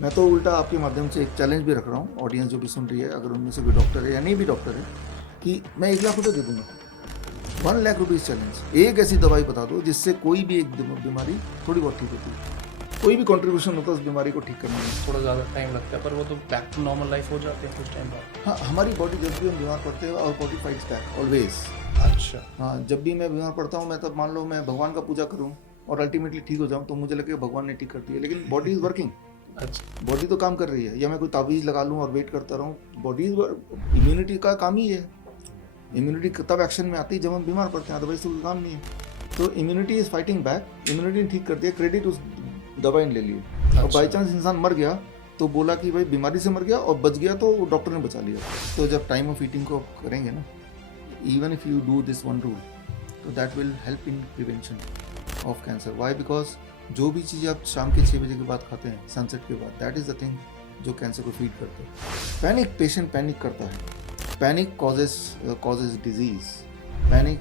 मैं तो उल्टा आपके माध्यम से एक चैलेंज भी रख रहा हूँ, ऑडियंस जो भी सुन रही है, अगर उनमें से कोई डॉक्टर है या नहीं भी डॉक्टर है, कि मैं 1 लाख रुपए दे दूंगा। 1 लाख रुपीज़ चैलेंज। एक ऐसी दवाई बता दो जिससे कोई भी एक बीमारी थोड़ी बहुत ठीक होती है, कोई भी कंट्रीब्यूशन होता है उस बीमारी को ठीक करने में। थोड़ा ज़्यादा टाइम लगता है, पर वो तो बैक टू नॉर्मल लाइफ हो जाते हैं कुछ टाइम बाद। हाँ, हमारी बॉडी जब भी हम बीमार पड़ते हैं, और बॉडी फाइट्स बैक ऑलवेज। अच्छा। हाँ, जब भी मैं बीमार पड़ता हूँ, मैं तब मान लो मैं भगवान का पूजा करूँ और अल्टीमेटली ठीक हो जाऊँ, तो मुझे लगेगा भगवान ने ठीक कर दिया, लेकिन बॉडी इज़ वर्किंग। अच्छा। बॉडी तो काम कर रही है। या मैं कोई तावीज़ लगा लूँ और वेट करता रहूँ, बॉडी इम्यूनिटी का काम ही है। इम्यूनिटी तब एक्शन में आती है जब हम बीमार पड़ते हैं, अदरवाइज तो कोई काम नहीं है। तो immunity is fighting back, immunity ने ठीक कर दिया, क्रेडिट उस दवाई ने ले लिए। और बाई चांस इंसान मर गया तो बोला कि भाई बीमारी से मर गया और बच गया तो डॉक्टर ने बचा लिया। तो जब टाइम ऑफ ईटिंग को करेंगे ना, even if you do this one rule, तो that will help in prevention of cancer. Why? Because जो भी चीज़ आप शाम के 6 बजे के बाद खाते हैं, सनसेट के बाद, दैट इज़ द थिंग जो कैंसर को फीड करता है। पैनिक, पेशेंट पैनिक करता है। Panic causes disease. पैनिक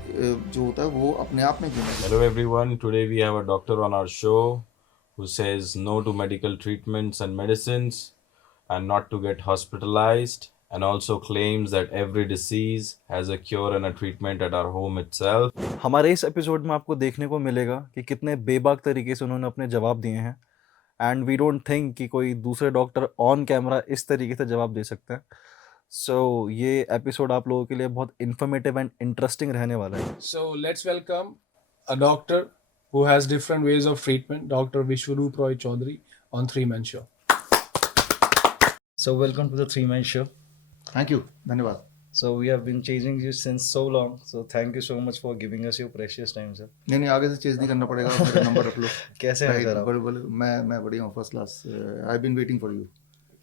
जो होता है वो अपने आप में बीमारी। Hello everyone, today we have a doctor on our show who says no to medical treatments and medicines and not to get hospitalized, and also claims that every disease has a cure and a treatment at our home itself. हमारे इस episode में आपको देखने को मिलेगा कि कितने बेबाक तरीके से उन्होंने अपने जवाब दिए हैं, एंड वी डोंट थिंक कि कोई दूसरे डॉक्टर ऑन कैमरा इस तरीके से जवाब दे सकते हैं। सो ये एपिसोड आप लोगों के लिए बहुत इन्फॉर्मेटिव एंड इंटरेस्टिंग रहने वाला है। So let's welcome a doctor who has different ways of treatment, Dr. Vishwaroop Roy Chaudhary on Three Man Show. So welcome to the Three Man Show. Thank you, धन्यवाद। So we have been chasing you since so long. So thank you so much for giving us your precious time, sir. नहीं नहीं, आगे से chase नहीं करना पड़ेगा, मेरा number रख लो। कैसे हैं सर आप? बड़े बड़े मैं बढ़िया हूँ, first class. I been waiting for you.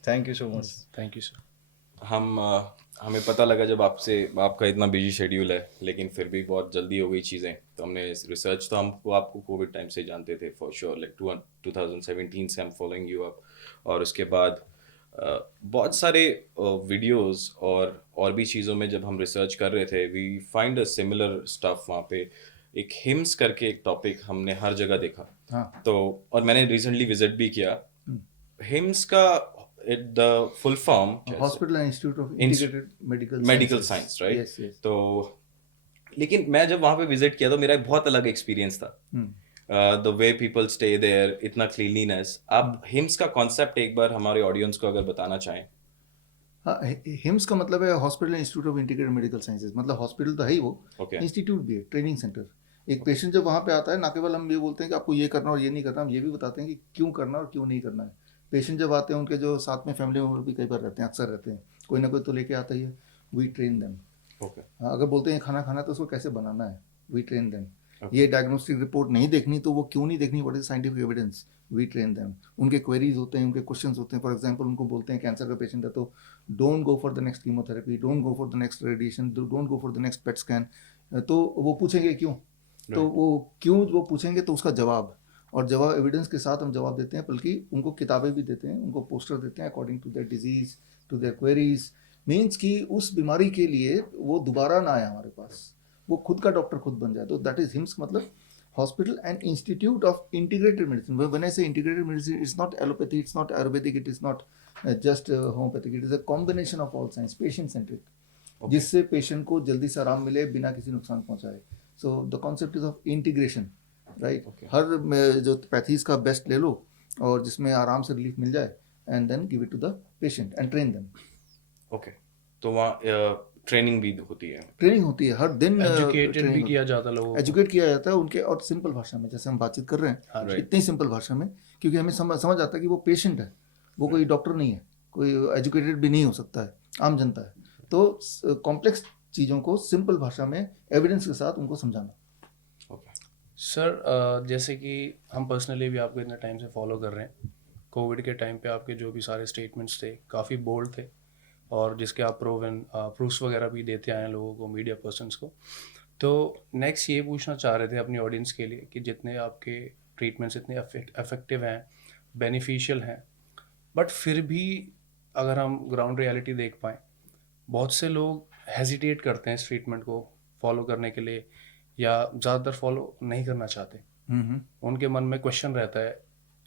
Thank you so much. Thank you, sir. हमें पता लगा जब आपका इतना बिजी शेड्यूल है, लेकिन फिर भी बहुत जल्दी हो गई चीज़ें, तो हमने रिसर्च तो आपको कोविड टाइम से जानते थे फॉर श्योर, लाइक 2017 से हम फॉलोइंग यू अप, और उसके बाद बहुत सारे वीडियोस और भी चीज़ों में जब हम रिसर्च कर रहे थे, we find a similar stuff. वहाँ पे एक हिम्स करके एक टॉपिक हमने हर जगह देखा। हाँ। तो और मैंने रिसेंटली विजिट भी किया। हिम्स का the full form hospital institute of integrated medical science, right? Yes yes. तो लेकिन मैं जब वहाँ पे विजिट किया तो मेरा एक बहुत अलग एक्सपीरियंस था। The way people stay there, इतना क्लीनलीनेस। आप हिम्स का कॉन्सेप्ट एक बार हमारे ऑडियंस को अगर बताना चाहें। हाँ, हिम्स का मतलब है hospital institute of integrated medical sciences. मतलब हॉस्पिटल तो है ही वो, Okay. इंस्टीट्यूट भी है, ट्रेनिंग सेंटर। एक पेशेंट जब वहाँ पे आता है, ना केवल हम ये बोलते हैं कि आपको ये करना और ये नहीं करना, हम ये भी बताते हैं कि क्यों करना और क्यों नहीं करना है। पेशेंट जब आते हैं, उनके जो साथ में फैमिली मेम्बर भी कई बार रहते हैं, अक्सर रहते हैं, कोई ना कोई तो लेके आता ही है। We train them. ओके। अगर बोलते हैं खाना खाना तो उसको कैसे बनाना है, वी ट्रेन देम। ये डायग्नोस्टिक रिपोर्ट नहीं देखनी तो वो क्यों नहीं देखनी, what is scientific evidence, we train them. उनके क्वेरीज होते हैं, उनके क्वेश्चंस होते हैं। फॉर एग्जांपल, उनको बोलते हैं कैंसर का पेशेंट है तो don't go for the next chemotherapy, don't go for the next radiation, don't go for the next PET scan. तो वो पूछेंगे क्यों, तो वो क्यों वो पूछेंगे, तो उसका जवाब, और जवाब एविडेंस के साथ हम जवाब देते हैं, बल्कि उनको किताबें भी देते हैं, उनको पोस्टर देते हैं according to their disease, to their queries. Means कि उस बीमारी के लिए वो दोबारा ना आए हमारे पास, वो खुद का डॉक्टर खुद बन जाए। तो दैट इज हिम्स, मतलब hospital and institute of integrated medicine. When I say integrated medicine, it's not allopathy, it's not Ayurvedic, it is not just homoeopathic, it is a combination of all science, patient centric, जिससे patient को जल्दी से आराम मिले बिना किसी नुकसान पहुंचाए। So the concept is of integration, right? हर जो पैथीज का बेस्ट ले लो और जिसमें आराम से रिलीफ मिल जाए, and then give it to the patient and train them. Okay. तो वहाँ ट्रेनिंग भी होती है? ट्रेनिंग होती है हर दिन। एजुकेटेड भी किया जाता है लोगों को। एजुकेट किया जाता है उनके, और सिंपल भाषा में, जैसे हम बातचीत कर रहे हैं, इतनी सिंपल भाषा में, क्योंकि हमें समझ आता है कि वो पेशेंट है, वो कोई डॉक्टर नहीं है, कोई एजुकेटेड भी नहीं हो सकता है, आम जनता है। तो कॉम्प्लेक्स चीज़ों को सिंपल भाषा में एविडेंस के साथ उनको समझाना। सर, जैसे कि हम पर्सनली भी आपको इतने टाइम से फॉलो कर रहे हैं, कोविड के टाइम पे आपके जो भी सारे स्टेटमेंट्स थे काफ़ी बोल्ड थे, और जिसके आप प्रूफ्स वगैरह भी देते आए हैं लोगों को, मीडिया पर्सन्स को। तो नेक्स्ट ये पूछना चाह रहे थे अपनी ऑडियंस के लिए कि जितने आपके ट्रीटमेंट्स इतने इफेक्टिव हैं, बेनिफिशियल हैं, बट फिर भी अगर हम ग्राउंड रियलिटी देख पाएँ, बहुत से लोग हेजिटेट करते हैं इस ट्रीटमेंट को फॉलो करने के लिए, या ज़्यादातर फॉलो नहीं करना चाहते। उनके मन में क्वेश्चन रहता है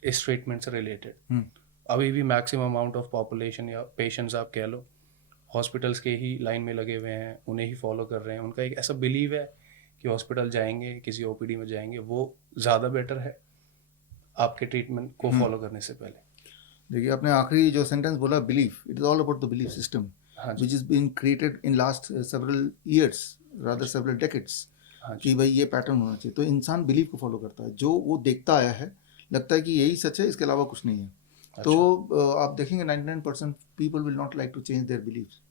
इस ट्रीटमेंट से रिलेटेड। अभी भी मैक्सिमम अमाउंट ऑफ पॉपुलेशन या पेशेंट्स आप कह लो हॉस्पिटल्स के ही लाइन में लगे हुए हैं, उन्हें ही फॉलो कर रहे हैं। उनका एक ऐसा बिलीव है कि हॉस्पिटल जाएंगे, किसी ओपीडी में जाएंगे, वो ज़्यादा बेटर है आपके ट्रीटमेंट को फॉलो करने से पहले। देखिए आपने आखिरी जो सेंटेंस बोला belief, it is all about the belief system हाँ जी, which is been created in last several years, rather several decades, हाँ जी, कि भाई ये पैटर्न होना चाहिए। तो इंसान बिलीव को फॉलो करता है, जो वो देखता आया है, लगता है कि यही सच है, इसके अलावा कुछ नहीं है। तो आप देखेंगे 99% people will not like to change their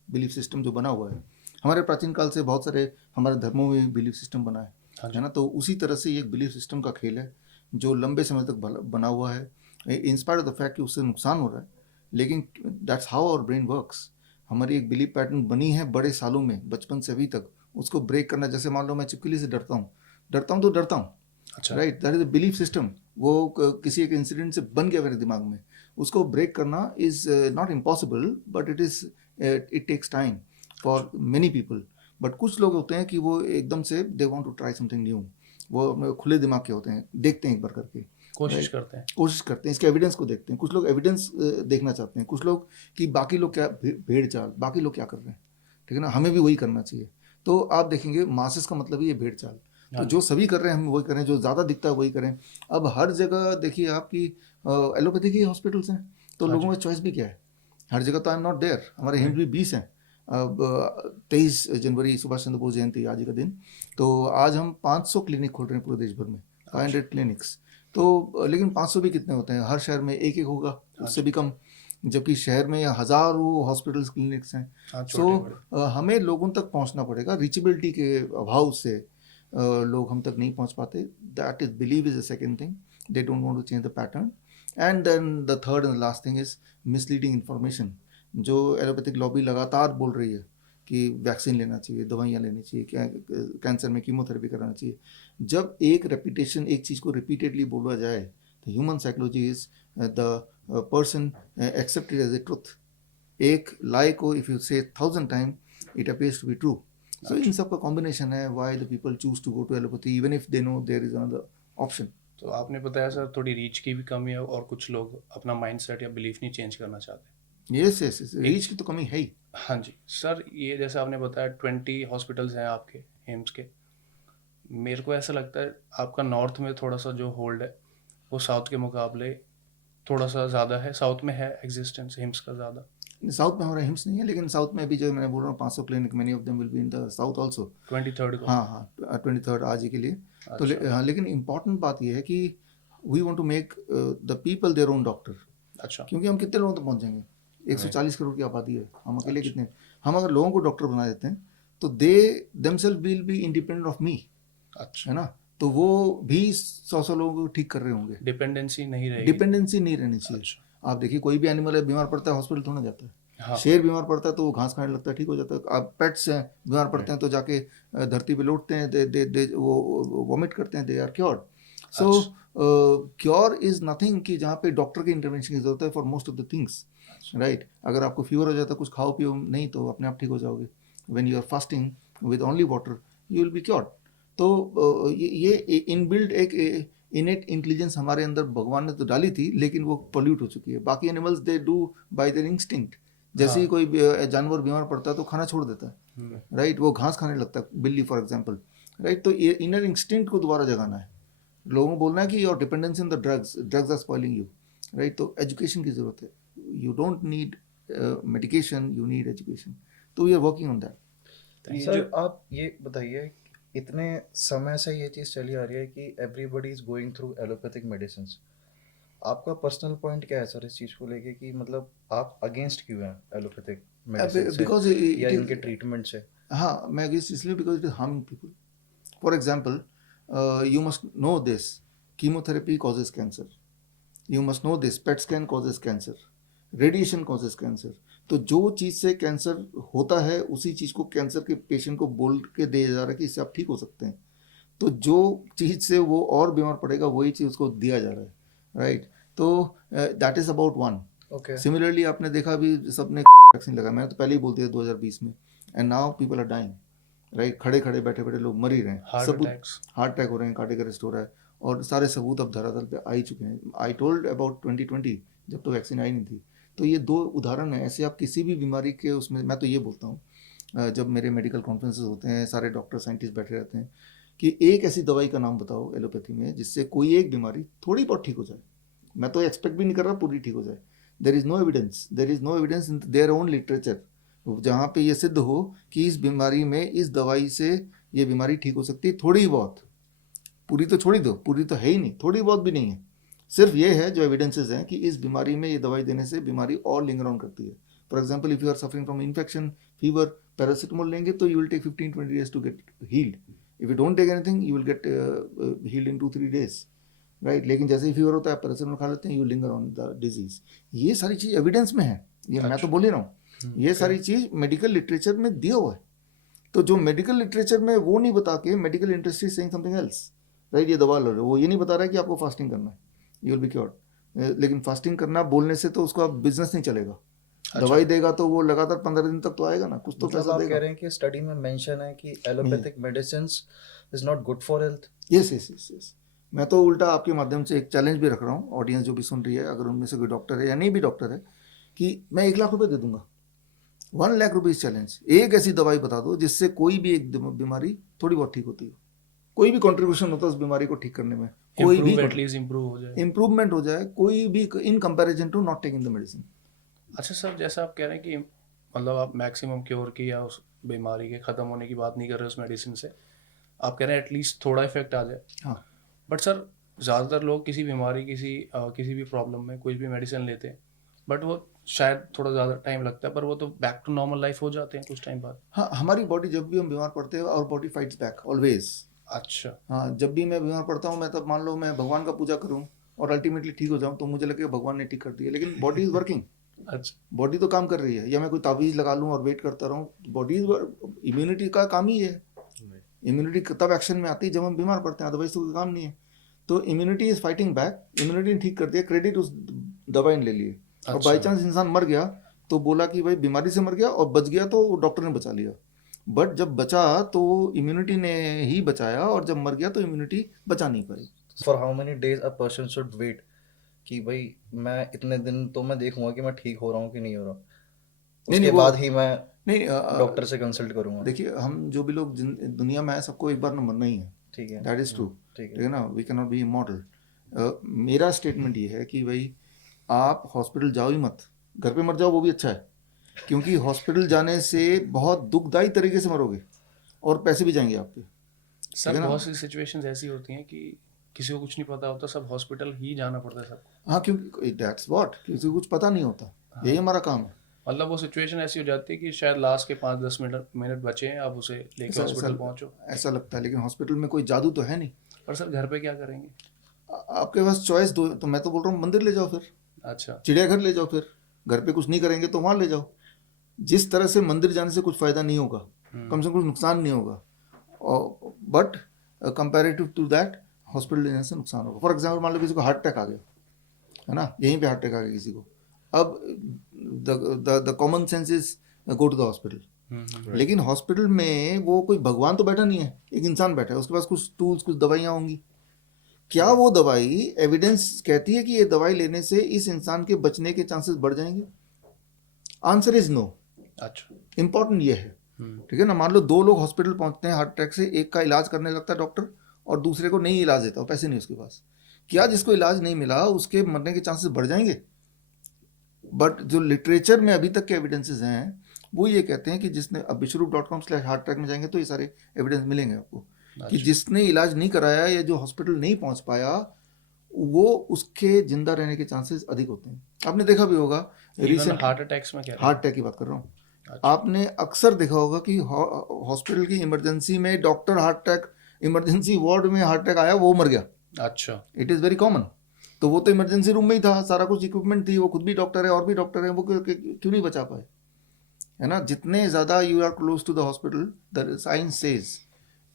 belief system जो बना हुआ है। हमारे प्राचीन काल से बहुत सारे हमारे धर्मों में बिलीफ सिस्टम बना है ना। तो उसी तरह से ये एक बिलीफ सिस्टम का खेल है जो लंबे समय तक बना हुआ है, in spite of the fact कि उससे नुकसान हो रहा है, लेकिन that's how our brain works. हमारी एक बिलीफ पैटर्न बनी है बड़े सालों में, बचपन से अभी तक, उसको ब्रेक करना। जैसे मान लो मैं छिपकली से डरता हूँ तो डरता हूँ, अच्छा, right, that is a belief system. वो किसी एक इंसिडेंट से बन गया मेरे दिमाग में, उसको ब्रेक करना is not impossible, but it takes time for many people. But कुछ लोग होते हैं कि वो एकदम से they want to try something new, वो खुले दिमाग के होते हैं, देखते हैं एक बार करके, कोशिश करते हैं। कोशिश करते हैं, इसके एविडेंस को देखते हैं। कुछ लोग एविडेंस देखना चाहते हैं, कुछ लोग कि बाकी लोग क्या भेड़ चाल, बाकी लोग क्या कर रहे हैं, ठीक है ना, हमें भी वही करना चाहिए। तो आप देखेंगे मासेस का मतलब ही ये भेड़ चाल, तो जो सभी कर रहे हैं हम वही करें, जो ज़्यादा दिखता है वही करें। अब हर जगह देखिए आपकी एलोपैथी की हॉस्पिटल्स हैं, तो लोगों में चॉइस भी क्या है, हर जगह तो आई एम नॉट देयर। हमारे हिंद भी 20 हैं। अब 23 जनवरी सुभाष चंद्र बोस जयंती आज ही का दिन, तो आज हम 500 क्लिनिक खोल रहे हैं पूरे देश भर में, 500 क्लिनिक्स। तो लेकिन 500 भी कितने होते हैं, हर शहर में एक एक होगा, उससे भी कम, जबकि शहर में हज़ारों हॉस्पिटल्स क्लिनिक्स हैं। सो हमें लोगों तक पहुंचना पड़ेगा, रीचेबिलिटी के अभाव से लोग हम तक नहीं पहुंच पाते। That is believe is a second thing, they don't want to change the pattern. And then the third and last thing is misleading information, जो एलोपैथिक लॉबी लगातार बोल रही है कि वैक्सीन लेना चाहिए, दवाइयाँ लेनी चाहिए, कैंसर में कीमोथेरेपी कराना चाहिए। जब एक रेपिटेशन, एक चीज़ को रिपीटेडली बोला जाए, तो human psychology is the person accept it as a truth. एक लाई को if you say 1000 time it appears to be true. So इन सब का कॉम्बिनेशन है why the people choose to go to allopathy even if they know there is another option. तो आपने बताया sir थोड़ी रीच की भी कमी है और कुछ लोग अपना माइंडसेट या बिलीफ नहीं चेंज करना चाहते। यस यस, रीच की तो कमी है ही। हाँ जी सर, ये जैसे आपने बताया 20 हॉस्पिटल्स हैं आपके एम्स के। मेरे को ऐसा लगता है आपका नॉर्थ में थोड़ा सा जो होल्ड है वो साउथ के मुकाबले थोड़ा सा ज़्यादा है। साउथ में है एग्जिस्टेंस एम्स का ज़्यादा। साउथ में हमारा हिम्स नहीं है, लेकिन साउथ में अभी जो मैं बोल रहा हूँ 500 clinic, many of them will be in the south also. 23rd को। हाँ हाँ, 23rd आज ही के लिए। तो हाँ, लेकिन इम्पॉर्टेंट बात यह है कि we want to make the people their own doctor. अच्छा, क्योंकि हम कितने लोगों तक पहुंचेंगे, 140 करोड़ की आबादी है, हम अकेले कितने। हम अगर लोगों को डॉक्टर बना देते हैं तो they themselves will be independent of me, अच्छा, है ना। तो वो भी 100 लोगों को ठीक कर रहे होंगे, डिपेंडेंसी नहीं रहेगी। डिपेंडेंसी नहीं रहनी चाहिए। अच्छा, आप देखिए कोई भी एनिमल है बीमार पड़ता है हॉस्पिटल थोड़ा जाता है। हाँ, शेर बीमार पड़ता है तो वो घास खाने लगता है, ठीक हो जाता है। आप पेट्स हैं बीमार पड़ते हैं तो जाके धरती पे लौटते हैं, दे वो वॉमिट करते हैं, they are cured. So cure is nothing कि जहाँ पे डॉक्टर के इंटरवेंशन की जरूरत है for most of the things, right. अगर आपको फीवर हो जाता है, कुछ खाओ पियो नहीं तो अपने आप ठीक हो जाओगे। When you are fasting with only water you will be cured. तो ये इनबिल्ड एक इनेट इंटेलिजेंस हमारे अंदर भगवान ने तो डाली थी, लेकिन वो पोल्यूट हो चुकी है। बाकी animals they do by there instinct. जैसे ही कोई जानवर बीमार पड़ता है तो खाना छोड़ देता है, राइट, वो घास खाने लगता है, बिल्ली फॉर एग्जांपल, राइट। तो ये इनर इंस्टिंक्ट को दोबारा जगाना है। लोगों को बोलना है कि your dependence in the drugs are spoiling you, right. तो एजुकेशन की जरूरत है, you don't need medication, you need education. तो we are working on that. Sir आप ये बताइए, इतने समय से ये चीज़ चली आ रही है कि everybody is going through allopathic medicine. आपका पर्सनल पॉइंट क्या है सर इस चीज़ को लेके, कि मतलब आप अगेंस्ट क्यों हैं एलोपैथिक मेडिसिन से या इनके ट्रीटमेंट से? हाँ, मैं अगेंस्ट इसलिए because it is harming people. For example, you must know this, chemotherapy causes cancer, you must know this, PET scan causes cancer, radiation causes cancer। तो जो चीज़ से कैंसर होता है उसी चीज़ को कैंसर के पेशेंट को बोल के दिया जा रहा है कि इससे आप ठीक हो सकते हैं। तो जो चीज़ से वो और बीमार पड़ेगा वही चीज़ उसको दिया जा रहा है, राइट। तो that is about one. Okay, similarly आपने देखा भी सबने वैक्सीन लगाया, मैंने तो पहले ही बोल दिया 2020 में, and now people are dying, right. खड़े खड़े बैठे बैठे लोग मर ही रहे हैं, हार्ट अटैक हो रहे हैं, कार्डियक अरेस्ट हो रहा है, और सारे सबूत अब धरातल पे आ ही चुके हैं। आई टोल्ड अबाउट 2020 जब तो वैक्सीन आई नहीं थी। तो ये 2 उदाहरण हैं। ऐसे आप किसी भी बीमारी के उसमें, मैं तो ये बोलता हूँ जब मेरे मेडिकल कॉन्फ्रेंसेस होते हैं, सारे डॉक्टर साइंटिस्ट बैठे रहते हैं कि एक ऐसी दवाई का नाम बताओ एलोपैथी में जिससे कोई एक बीमारी थोड़ी बहुत ठीक हो जाए। मैं तो एक्सपेक्ट भी नहीं कर रहा पूरी ठीक हो जाए। There is no evidence in their own literature जहाँ पे ये सिद्ध हो कि इस बीमारी में इस दवाई से ये बीमारी ठीक हो सकती है थोड़ी बहुत। पूरी तो छोड़ ही दो, पूरी तो है ही नहीं, थोड़ी बहुत भी नहीं है। सिर्फ ये है जो एविडेंसेस हैं कि इस बीमारी में ये दवाई देने से बीमारी और लिंगर ऑन करती है। For example, if you are suffering from infection, fever, paracetamol लेंगे तो you will take 15-20 days to get healed. If you don't take anything you will get healed in 2-3 days, right. लेकिन जैसे ही fever होता है paracetamol खा लेते हैं, you linger on the disease. ये सारी चीज़ एविडेंस में है, ये मैं तो बोल ही रहा हूँ। ये सारी चीज़ मेडिकल लिटरेचर में दिया हुआ है। तो जो मेडिकल लिटरेचर में वो नहीं बता के medical industry saying something else, right. ये दवा लो, वो ये नहीं बता रहा है कि आपको फास्टिंग करना है, यू विल बी क्योर्ड। लेकिन फास्टिंग करना बोलने से तो उसका बिजनेस नहीं चलेगा। दवाई देगा तो वो लगातार 15 दिन तक तो आएगा ना, कुछ तो मतलब पैसा आप देगा। कह रहे हैं कि स्टडी में मेंशन है कि allopathic medicines is not good for health. Yes. मैं तो उल्टा आपके माध्यम से एक चैलेंज भी रख रहा हूँ, ऑडियंस जो भी सुन रही है, अगर उनमें से कोई डॉक्टर है या नहीं भी डॉक्टर है, कि मैं 1 लाख रुपए दे दूंगा, 1 लाख रुपीज चैलेंज। एक ऐसी दवाई बता दो जिससे कोई भी एक बीमारी थोड़ी बहुत ठीक होती हो, कोई भी कंट्रीब्यूशन होता है उस बीमारी को ठीक करने में, कोई भी एटलीस्ट इम्प्रूव हो जाए, इम्प्रूवमेंट हो जाए, कोई भी, in comparison to not taking the medicine. अच्छा सर, जैसा आप कह रहे हैं कि मतलब आप मैक्सिमम क्योर की या उस बीमारी के ख़त्म होने की बात नहीं कर रहे उस मेडिसिन से, आप कह रहे हैं एटलीस्ट थोड़ा इफेक्ट आ जाए। हाँ। बट सर ज़्यादातर लोग किसी बीमारी किसी भी प्रॉब्लम में कोई भी मेडिसिन लेते हैं, बट वो शायद थोड़ा ज़्यादा टाइम लगता है, पर वो तो बैक टू नॉर्मल लाइफ हो जाते हैं कुछ टाइम बाद। हाँ, हमारी बॉडी जब भी हम बीमार पड़ते हैं और बॉडी फाइट्स बैक ऑलवेज। अच्छा। हाँ, जब भी मैं बीमार पड़ता हूँ, मैं तब मान लो मैं भगवान का पूजा करूँ और अल्टीमेटली ठीक हो जाऊँ तो मुझे लगेगा भगवान ने ठीक कर दिया, लेकिन बॉडी इज वर्किंग। अच्छा। बॉडी तो काम कर रही है। या मैं कोई तावीज़ लगा लूँ और वेट करता रहूँ, बॉडी इम्यूनिटी का काम ही है। इम्यूनिटी तब एक्शन में आती है जब हम बीमार पड़ते हैं, अदरवाइज तो कोई काम नहीं है। तो immunity is fighting back, immunity ने ठीक कर दिया, क्रेडिट उस दवाई ने ले लिए। और अच्छा। बाई चांस इंसान मर गया तो बोला कि भाई बीमारी से मर गया, और बच गया तो डॉक्टर ने बचा लिया। बट जब बचा तो इम्यूनिटी ने ही बचाया, और जब मर गया तो इम्यूनिटी बचा नहीं पाई। For how many days a person should wait कि भाई मैं इतने दिन तो मैं देखूंगा कि मैं ठीक हो रहा हूँ कि नहीं हो रहा, उसके बाद ही मैं नहीं डॉक्टर से कंसल्ट करूंगा। देखिए, हम जो भी लोग दुनिया में है, सबको एक बार न मरना ही है, ठीक है, दैट इज ट्रू, ठीक ठीक है ना। We can not be immortal. मेरा स्टेटमेंट ये है कि भाई आप हॉस्पिटल जाओ ही मत, घर पे मर जाओ वो भी अच्छा है, क्योंकि हॉस्पिटल जाने से बहुत दुखदाई तरीके से मरोगे और पैसे भी जाएंगे आपके। सर बहुत सी सिचुएशंस ऐसी होती हैं कि किसी को कुछ नहीं पता होता, सब हॉस्पिटल ही जाना पड़ता है सबको। हाँ, क्योंकि दैट्स व्हाट, किसी को कुछ पता नहीं होता, यही हमारा काम है। मतलब वो सिचुएशन ऐसी हो जाती है कि शायद लास्ट के 5-10 मिनट बचे हैं, आप उसे लेके हॉस्पिटल पहुंचो, ऐसा लगता है, लेकिन हॉस्पिटल में कोई जादू तो है नहीं। पर सर घर पे क्या करेंगे? आपके पास चॉइस दो, तो मैं तो बोल रहा हूँ मंदिर ले जाओ, फिर अच्छा। चिड़ियाघर ले जाओ, फिर घर पे कुछ नहीं करेंगे तो वहाँ ले जाओ। जिस तरह से मंदिर जाने से कुछ फ़ायदा नहीं होगा, कम से कम कुछ नुकसान नहीं होगा, और but comparative to that hospital लेने से नुकसान होगा। फॉर एग्जाम्पल, मान लो किसी को हार्ट अटैक आ गया, है ना, यहीं पे हार्ट अटैक आ गया किसी को, अब the common sense is go to the hospital. लेकिन हॉस्पिटल में वो कोई भगवान तो बैठा नहीं है, एक इंसान बैठा है, उसके पास कुछ टूल्स, कुछ दवाइयाँ होंगी। क्या वो दवाई, एविडेंस कहती है कि ये दवाई लेने से इस इंसान के बचने के चांसेस बढ़ जाएंगे? Answer is no. अच्छा। इंपॉर्टेंट ये है, ठीक है ना। मान लो 2 लोग हॉस्पिटल पहुंचते हैं हार्ट अटैक से, एक का इलाज करने लगता है डॉक्टर और दूसरे को नहीं इलाज देता, पैसे नहीं उसके पास। क्या जिसको इलाज नहीं मिला उसके मरने के चांसेस बढ़ जाएंगे? बट जो लिटरेचर में अभी तक के एविडेंसेस हैं वो ये कहते हैं कि जिसने, अब विश्वरूप.com/हार्ट अटैक में जाएंगे तो ये सारे एविडेंस मिलेंगे आपको, कि जिसने इलाज नहीं कराया या जो हॉस्पिटल नहीं पहुंच पाया, वो उसके जिंदा रहने के चांसेस अधिक होते हैं। आपने देखा भी होगा रिसेंट हार्ट अटैक्स में, क्या हार्ट अटैक की बात कर रहा हूँ, आपने अक्सर देखा होगा कि हॉस्पिटल की इमरजेंसी में doctor heart attack, emergency ward में हार्ट अटैक आया, वो मर गया। अच्छा। It is very common. तो वो तो इमरजेंसी रूम में ही था, सारा कुछ इक्विपमेंट थी, वो खुद भी डॉक्टर है और भी डॉक्टर है, वो क्यों नहीं बचा पाए, है ना। जितने ज़्यादा you are close to the hospital, the science says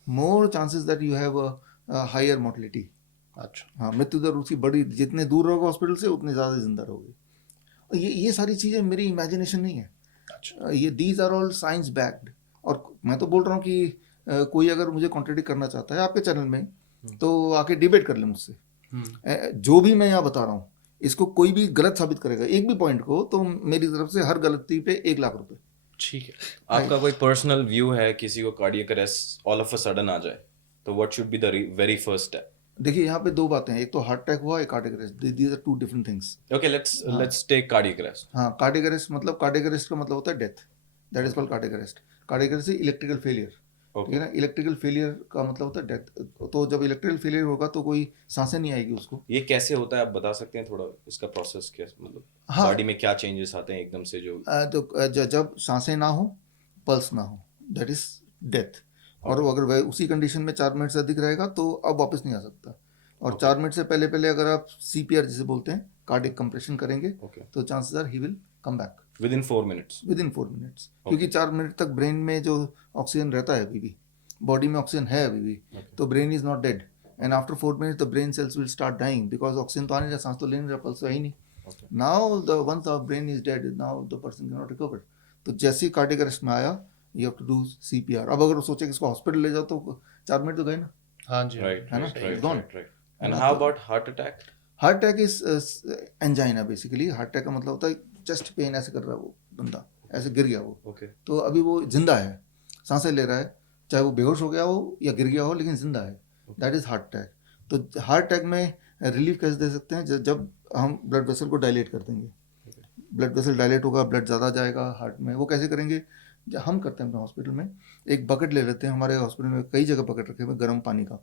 more chances that you have a higher mortality. अच्छा। हाँ, मृत्यु दर उसकी बड़ी, जितने दूर रहोगे हॉस्पिटल से उतने ज़्यादा जिंदा रहोगे। ये सारी चीज़ें मेरी इमेजिनेशन नहीं है। अच्छा। ये these are all science backed. और मैं तो बोल रहा हूँ कि कोई अगर मुझे कॉन्ट्रडिक्ट करना चाहता है आपके चैनल में, तो आके डिबेट कर ले मुझसे। जो भी मैं यहाँ बता रहा हूँ इसको कोई भी गलत साबित करेगा एक भी पॉइंट को, तो मेरी तरफ से हर गलती पे 1 लाख रुपए। ठीक है। आपका कोई पर्सनल व्यू है, किसी को cardiac arrest all of a sudden आ जाए तो what should be the very first step? देखिए यहाँ पे 2 बातें हैं, एक तो हार्ट अटैक हुआ, एक cardiac arrest, these are 2 different things. Okay, let's take cardiac arrest. हाँ, कार्डियक अरेस्ट मतलब, कार्डियक अरेस्ट का मतलब होता है death, that is called cardiac arrest. Cardiac arrest से इलेक्ट्रिकल फेलियर, ठीक है ना, इलेक्ट्रिकल फेलियर का मतलब होता है डेथ। तो जब इलेक्ट्रिकल फेलियर होगा तो कोई सांसें नहीं आएगी उसको। ये कैसे होता है, आप बता सकते हैं थोड़ा इसका प्रोसेस, क्या मतलब हाँ। बॉडी में क्या चेंजेस आते हैं एकदम से जो? जब सांसें ना हो, पल्स ना हो, दैट इज डेथ। और वो अगर वह उसी कंडीशन में 4 मिनट से अधिक रहेगा तो अब वापस नहीं आ सकता। और 4 मिनट से पहले पहले अगर आप CPR जिसे बोलते हैं, कार्डियक कंप्रेशन करेंगे, तो chances are he will come back within 4 minutes. क्योंकि 4 मिनट तक ब्रेन में जो ऑक्सीजन रहता है अभी भी, बॉडी में ऑक्सीजन है अभी भी, तो brain is not dead. And after 4 minutes the brain cells will start dying, because oxygen तो आ नहीं रहा, सांस तो ले नहीं रहा, पल्स तो है ही नहीं। Now the once the brain is dead, now the person can not recover. तो जैसे ही कार्डियक अरेस्ट में आया, you have to do CPR। अब अगर वो सोचे कि इसको हॉस्पिटल ले जाओ तो 4 मिनट तो गए ना। हाँ जी, राइट है ना? Right Gone. Right. And how about heart attack? Heart attack is angina basically. Heart attack का मतलब होता है चेस्ट पेन, ऐसे कर रहा है वो बंदा, ऐसे गिर गया वो, ओके, तो अभी वो जिंदा है, सांसें ले रहा है, चाहे वो बेहोश हो गया हो या गिर गया हो, लेकिन जिंदा है, दैट इज हार्ट अटैक। तो हार्ट अटैक में रिलीफ कैसे दे सकते हैं? जब हम ब्लड वेसल को डायलेट कर देंगे, ब्लड वेसल डायलेट होगा, ब्लड ज़्यादा जाएगा हार्ट में। वो कैसे करेंगे? हम करते हैं अपने हॉस्पिटल में, एक बकेट ले लेते हैं, हमारे हॉस्पिटल में कई जगह बकेट रखे हुए गर्म पानी का,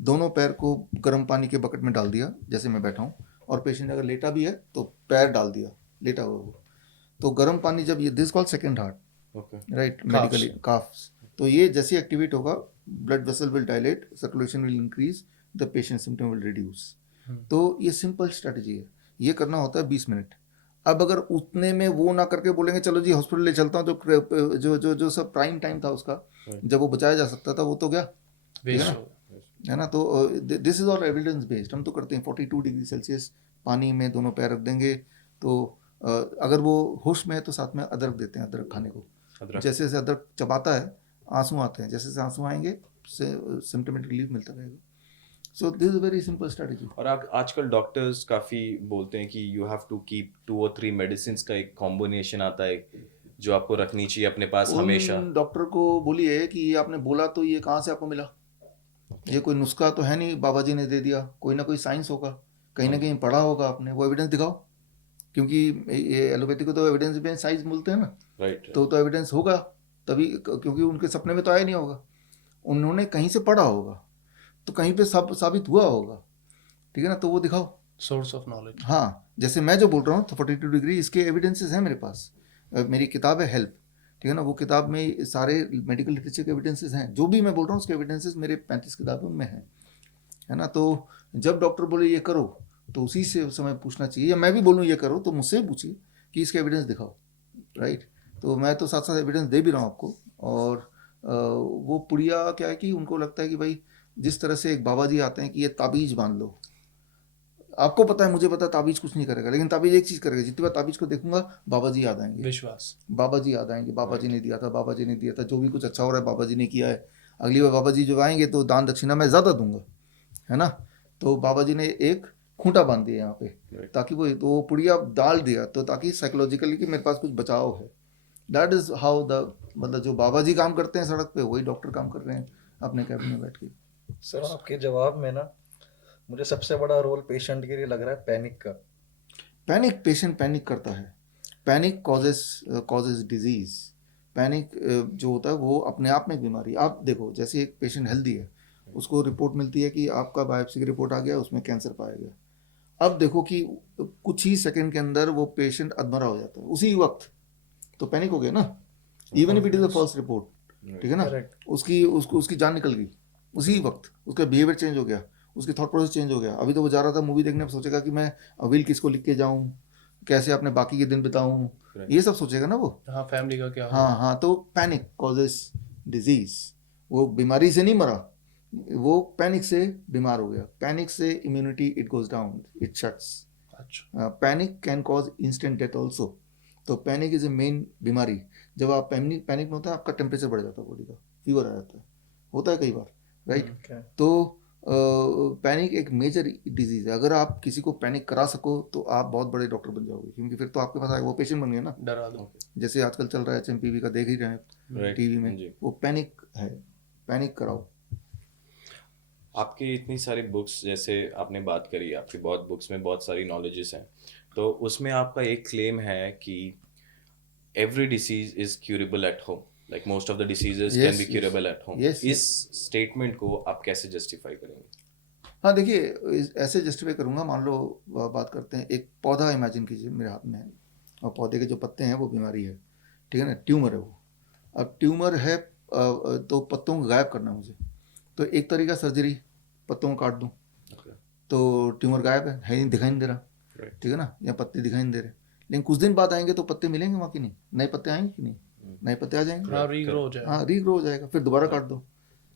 दोनों पैर को गर्म पानी के बकेट में डाल दिया, जैसे मैं बैठा हूँ, और पेशेंट अगर लेटा भी है तो पैर डाल दिया, लेटा हुआ वो, तो गर्म पानी जब ये, this called second heart, okay, right, medically carbs. तो ये जैसे एक्टिवेट होगा, blood vessel will dilate, circulation will increase, the patient symptom will reduce. तो ये सिंपल स्ट्रेटजी है, ये करना होता है 20 मिनट। अब अगर उतने में वो ना करके बोलेंगे चलो जी हॉस्पिटल ले चलता हूँ, जो सब प्राइम टाइम था उसका, जब वो बचाया जा सकता था, वो तो गया, ठीक है ना? है ना? तो this is all evidence based. हम तो करते हैं 42 डिग्री सेल्सियस पानी में दोनों पैर रख देंगे, तो अगर वो होश में है तो साथ में अदरक देते हैं, अदरक खाने को, जैसे जैसे अदरक चबाता है आंसू आते हैं, जैसे जैसे आंसू आएंगे सिम्टमेटिक रिलीफ मिलता रहेगा। So this is very simple strategy. और आजकल डॉक्टर्स काफ़ी बोलते हैं कि यू हैव टू कीप 2 और 3 मेडिसिन का एक कॉम्बिनेशन आता है जो आपको रखनी चाहिए अपने पास हमेशा। डॉक्टर को बोलिए कि ये आपने बोला तो ये कहाँ से आपको मिला? ये कोई नुस्खा तो है नहीं बाबा जी ने दे दिया, कोई ना कोई साइंस होगा, कहीं ना कहीं पढ़ा होगा आपने, वो एविडेंस दिखाओ, क्योंकि ये एलोपैथी को तो एविडेंस में साइंस बोलते हैं ना, राइट। तो एविडेंस होगा तभी, क्योंकि उनके सपने में तो आया नहीं होगा, उन्होंने कहीं से पढ़ा होगा, तो कहीं पे सब साबित हुआ होगा, ठीक है ना? तो वो दिखाओ, सोर्स ऑफ नॉलेज। हाँ, जैसे मैं जो बोल रहा हूँ तो 42 डिग्री, इसके एविडेंसेस हैं मेरे पास। मेरी किताब है हेल्प, ठीक है ना, वो किताब में सारे मेडिकल लिटरेचर के एविडेंसेस हैं, जो भी मैं बोल रहा हूँ उसके एविडेंसेस मेरे 35 किताबों में हैं, है ना? तो जब डॉक्टर बोले ये करो तो उसी से उस समय पूछना चाहिए, या मैं भी बोलूँ ये करो तो मुझसे पूछिए कि इसके एविडेंस दिखाओ, राइट? तो मैं तो साथ साथ एविडेंस दे भी रहा हूँ आपको। और वो पुड़िया क्या है कि उनको लगता है कि भाई जिस तरह से एक बाबा जी आते हैं कि ये ताबीज बांध लो, आपको पता है, मुझे पता है ताबीज कुछ नहीं करेगा, लेकिन ताबीज एक चीज करेगा, जितनी बार ताबीज को देखूंगा बाबा जी याद आएंगे, विश्वास, बाबा जी याद आएंगे, बाबा जी ने दिया था, बाबा जी ने दिया था, जो भी कुछ अच्छा हो रहा है बाबा जी ने किया है, अगली बार बाबा जी जब आएंगे तो दान दक्षिणा मैं ज्यादा दूंगा, है ना? तो बाबा जी ने एक खूंटा बांध दिया यहाँ पे, ताकि वो पुड़िया डाल दिया, तो ताकि साइकोलॉजिकली कि मेरे पास कुछ बचाव है। दैट इज हाउ द, मतलब जो बाबा जी काम करते हैं सड़क पे, वही डॉक्टर काम कर रहे हैं अपने कैबिन में बैठ के। सर आपके जवाब में ना मुझे सबसे बड़ा रोल पेशेंट के लिए लग रहा है पैनिक का। पैनिक, पेशेंट पैनिक करता है, पैनिक कॉजेज डिजीज। पैनिक जो होता है वो अपने आप में एक बीमारी। आप देखो, जैसे एक पेशेंट हेल्दी है, उसको रिपोर्ट मिलती है कि आपका बायोप्सी की रिपोर्ट आ गया, उसमें कैंसर पाया गया। अब देखो कि कुछ ही सेकंड के अंदर वो पेशेंट अधमरा हो जाता है उसी वक्त, तो पैनिक हो गया ना, even if it is a false report, ठीक है ना? उसकी जान निकल गई उसी वक्त, उसका बिहेवियर चेंज हो गया, उसकी थॉट प्रोसेस चेंज हो गया। अभी तो वो जा रहा था मूवी देखने, सोचेगा कि मैं विल किसको लिख के जाऊं, कैसे अपने बाकी के दिन बिताऊं, ये सब सोचेगा ना वो। हाँ, फैमिली का क्या हाँ हाँ, तो पैनिक कॉजेस डिजीज। वो बीमारी से नहीं मरा, वो पैनिक से बीमार हो गया। पैनिक से immunity it goes down, it shuts. अच्छा, panic can cause instant death also. तो पैनिक इज ए मेन बीमारी। जब आप पैनिक में होता है, आपका टेम्परेचर बढ़ जाता है, बॉडी का फीवर आ जाता है, होता है कई बार, राइट? तो पैनिक एक मेजर डिजीज है। अगर आप किसी को पैनिक करा सको तो आप बहुत बड़े डॉक्टर बन जाओगे, क्योंकि फिर तो आपके पास आएगा, वो पेशेंट बन गया ना। डरा दो। जैसे आजकल चल रहा है HMPV का, देख ही रहे हैं Right, टीवी में, जी। वो पैनिक है, पैनिक कराओ। आपकी इतनी सारी बुक्स, जैसे आपने बात करी, आपकी बहुत बुक्स में बहुत सारी नॉलेजेस हैं, तो उसमें आपका एक क्लेम है कि every disease is curable at home, like most of the diseases can Yes, be yes. Curable at home. Yes, इस स्टेटमेंट को आप कैसे जस्टिफाई करेंगे? हाँ देखिए, ऐसे जस्टिफाई करूँगा। मान लो बात करते हैं, एक पौधा इमेजिन कीजिए मेरे हाथ में है, और पौधे के जो पत्ते हैं वो बीमारी है, ठीक है ना, ट्यूमर है वो। अब ट्यूमर है, तो पत्तों को गायब करना है मुझे, तो एक तरीका सर्जरी, पत्तों को काट दूँ Okay. तो ट्यूमर गायब है ही नहीं, दिखाई नहीं दे रहा, Right. ठीक है ना, या पत्ते दिखाई नहीं दे रहे। लेकिन कुछ दिन बाद आएंगे तो पत्ते मिलेंगे वहाँ की नहीं, नए पत्ते आएंगे कि नहीं, नए पत्ते आ जाएंगे, हाँ, रीग्रो हो जाएगा। हाँ रीग्रो हो जाएगा, फिर दोबारा काट दो,